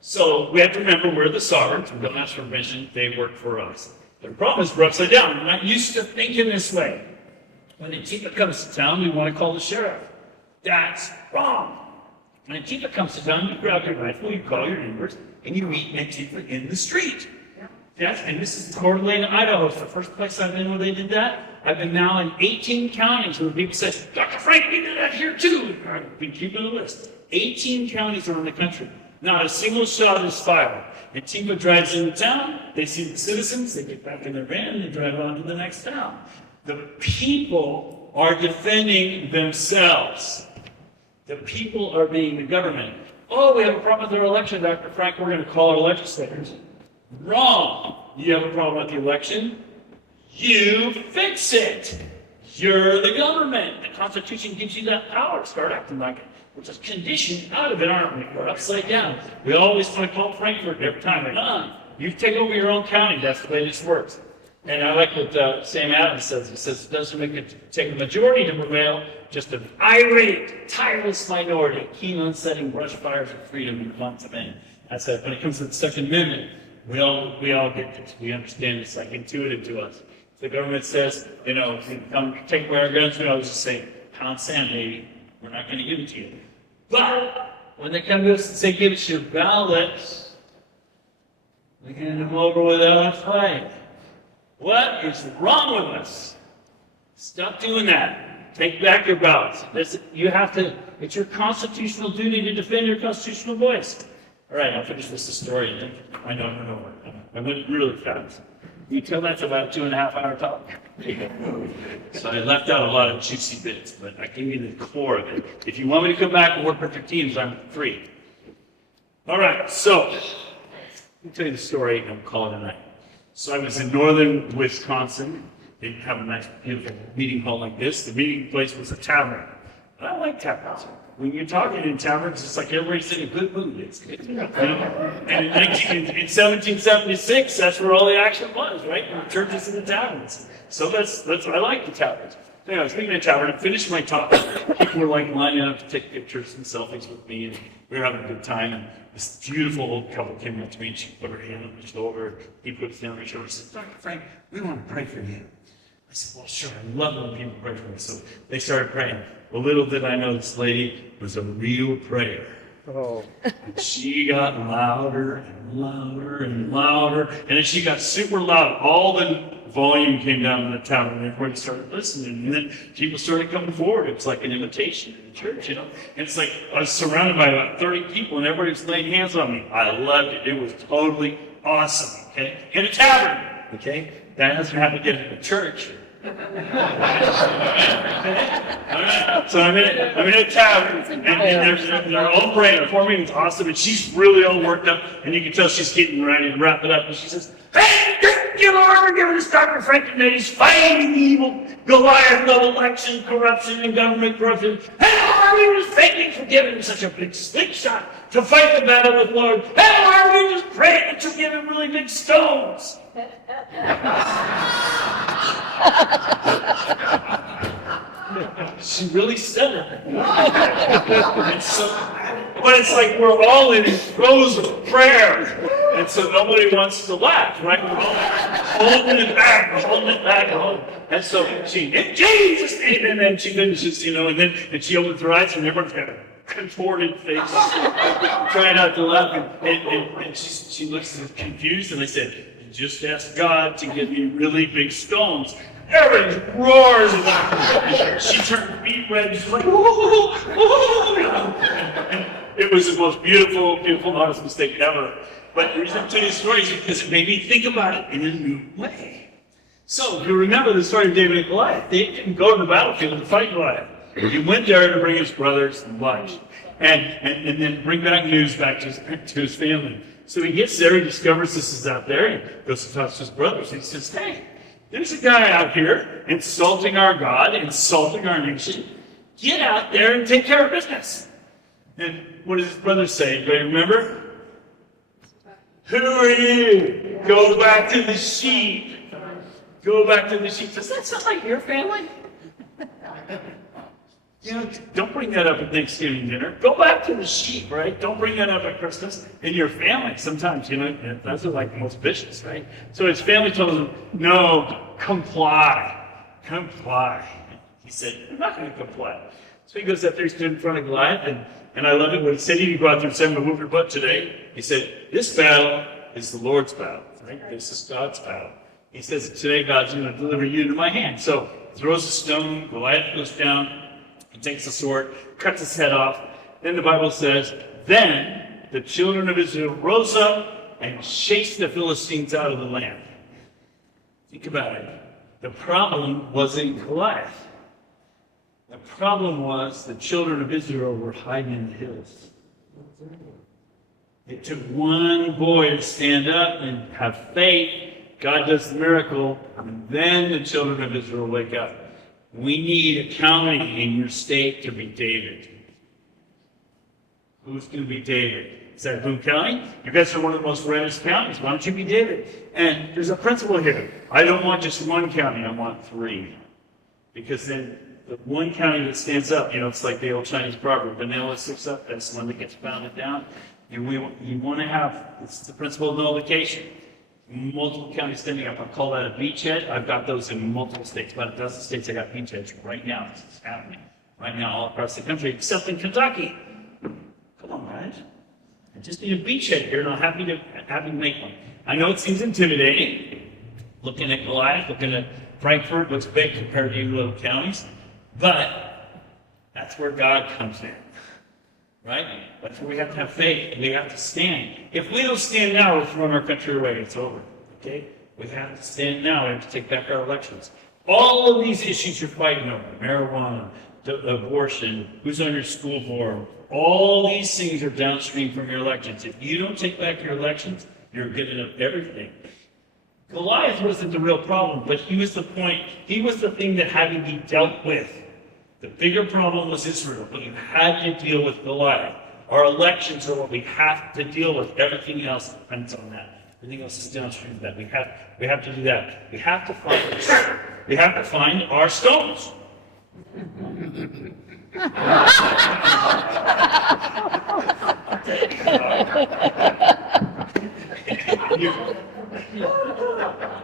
So we have to remember we're the sovereigns. We don't ask for permission. They work for us. The problem is we're upside down. We're not used to thinking this way. When Antifa comes to town, we want to call the sheriff. That's wrong. When Antifa comes to town, you grab your rifle, you call your neighbors, and you meet Antifa in the street. Yes, and this is Coeur d'Alene, Idaho. It's the first place I've been where they did that. I've been now in 18 counties where people say, Dr. Frank, we did that here too. I've been keeping a list. 18 counties around the country. Not a single shot is fired. Antifa drives into town, they see the citizens, they get back in their van, they drive on to the next town. The people are defending themselves. The people are being the government. Oh, we have a problem with our election, Dr. Frank, we're going to call our legislators. Wrong. You have a problem with the election? You fix it. You're the government. The Constitution gives you that power. Start acting like it. We're just conditioned out of it, aren't we? We're upside down. We always want to call Frankfurt every time. You take over your own county. That's the way this works. And I like what Sam Adams says. He says it doesn't take a majority to prevail, just an irate, tireless minority, keen on setting brush fires of freedom and want to end. That's it. When it comes to the Second Amendment, we all get it. We understand it's like intuitive to us. If the government says, come take away our guns, we always just say, pound sand, baby. We're not going to give it to you. But when they come to us and say, give us your ballots, we hand them over without a fight. What is wrong with us? Stop doing that. Take back your ballots. It's your constitutional duty to defend your constitutional voice. All right, I'll finish this story. I know. I went really fast. You tell that's about a 2.5-hour talk. So I left out a lot of juicy bits, but I gave you the core of it. If you want me to come back and work with your teams, I'm free. All right, so let me tell you the story and we'll call it a night. So I was in northern Wisconsin. They have a nice, beautiful meeting hall like this. The meeting place was a tavern. I like taverns. When you're talking in taverns, it's like everybody's in a good mood. It's good. And in 1776, that's where all the action was, right? The churches and the taverns. So that's I like the taverns. Anyway, I was leaving a tavern and finished my talk. People were like lining up to take pictures and selfies with me, and we were having a good time. And this beautiful old couple came up to me and she put her hand on my shoulder. He put his hand on my shoulder and said, Dr. Frank, we want to pray for you. I said, well, sure, I love when people pray for me. So they started praying. Well, little did I know this lady was a real prayer. Oh. And she got louder and louder and louder. And then she got super loud. All the volume came down in the town and everybody started listening. And then people started coming forward. It was like an invitation in the church, And it's like I was surrounded by about 30 people and everybody was laying hands on me. I loved it. It was totally awesome, okay? In a tavern, okay? That doesn't happen yet in a church. So I'm in a tavern, and they're all praying for me, and it's awesome, and she's really all worked up, and you can tell she's getting ready to wrap it up, and she says, "Hey, thank you, Lord, for giving us Dr. Franklin that he's fighting the evil Goliath of election, corruption, and government corruption. Hey, Lord, we just thank you for giving him such a big slingshot to fight the battle with, Lord. Hey, Lord, we just pray that you give him really big stones." She really said it. And so, but it's like we're all in throes of prayer. And so nobody wants to laugh, right? We're all holding it back, And so she, "In Jesus' name," and then she finishes, and she opens her eyes and everyone's got a contorted face, trying not to laugh. And she looks confused, and I said, "You just ask God to give you really big stones." Everybody roars and laughs. She turned beet red. She's like, "Ooh." And it was the most beautiful, honest mistake ever. But the reason I'm telling you the story is because it made me think about it in a new way. So, if you remember the story of David and Goliath, they didn't go to the battlefield to fight Goliath. He went there to bring his brothers and wives, and then bring back news back to his family. So he gets there, he discovers this is out there, and goes to talk to his brothers. And he says, "Hey, there's a guy out here insulting our God, insulting our nation. Get out there and take care of business." And what does his brother say? Do you remember? "Who are you? Go back to the sheep. Go back to the sheep." Does that sound like your family? Don't bring that up at Thanksgiving dinner. Go back to the sheep, right? Don't bring that up at Christmas. In your family, sometimes, those are like the most vicious, right? So his family told him, "No, comply. Comply." He said, "I'm not going to comply." So he goes up there, he stood in front of Goliath, and I love it when he said, "You go out there and say, I'm going to whoop your butt today." He said, "This battle is the Lord's battle, right? This is God's battle." He says, "Today God's going to deliver you into my hand." So he throws a stone, Goliath goes down. He takes a sword, cuts his head off. Then the Bible says, "Then the children of Israel rose up and chased the Philistines out of the land." Think about it. The problem wasn't Goliath. The problem was the children of Israel were hiding in the hills. It took one boy to stand up and have faith. God does the miracle, and then the children of Israel wake up. We need a county in your state to be David. Who's going to be David? Is that Boone County? You guys are one of the most reddest counties. Why don't you be David? And there's a principle here. I don't want just one county. I want 3. Because then the one county that stands up, it's like the old Chinese proverb, vanilla sticks up, that's the one that gets pounded down. You want to have, it's the principle of nullification. Multiple counties standing up. I call that a beachhead. I've got those in multiple states. About a dozen states I got beachheads right now. This is happening right now all across the country, except in Kentucky. Come on, guys. I just need a beachhead here, and I'm happy to make one. I know it seems intimidating. Looking at Goliath, looking at Frankfurt, looks big compared to you little counties. But that's where God comes in. Right? That's where we have to have faith. We have to stand. If we don't stand now, we'll run our country away. It's over. Okay? We have to stand now. We have to take back our elections. All of these issues you're fighting over, marijuana, abortion, who's on your school board, all these things are downstream from your elections. If you don't take back your elections, you're giving up everything. Goliath wasn't the real problem, but he was the point. He was the thing that had to be dealt with. The bigger problem was Israel, but you had to deal with Goliath. Our elections are what we have to deal with. Everything else depends on that. Everything else is downstream of that. We have to do that. We have to find our stones.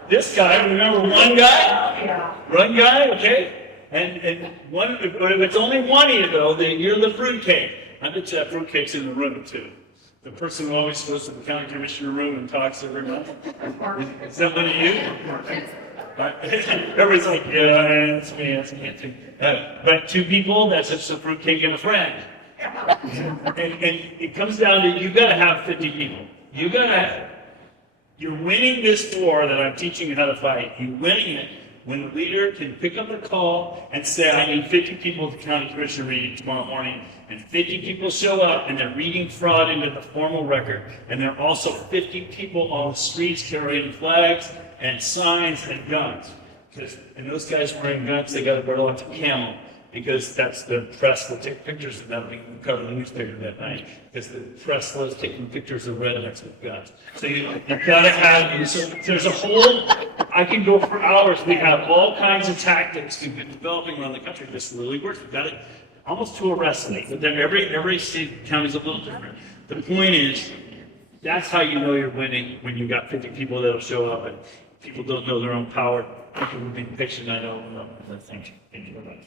This guy, remember one guy? Yeah. One guy, okay? And one, but if it's only one of you though, then you're the fruitcake. I bet you that fruitcake's in the room too. The person who always goes to the county commissioner room and talks every month. Is that one of you? Everybody's like, yeah, it's me, it's me. But two people, that's just a fruitcake and a friend. And it comes down to, you gotta have 50 people. You're winning this war that I'm teaching you how to fight. You're winning it when the leader can pick up the call and say, I need 50 people to county commission reading tomorrow morning, and 50 people show up and they're reading fraud into the formal record. And there are also 50 people on the streets carrying flags and signs and guns. And those guys wearing guns, they got to burn lots of camel, because that's the press will take pictures of them being covered in the newspaper that night, because the press loves taking pictures of rednecks with guns. So you gotta have, so there's a whole, I can go for hours. We have all kinds of tactics we've been developing around the country. This really works. We've got it almost to a wrestling, but then every state county is a little different. The point is, that's how you know you're winning, when you've got 50 people that'll show up and people don't know their own power. People who've been pictured, I know, thank you very much.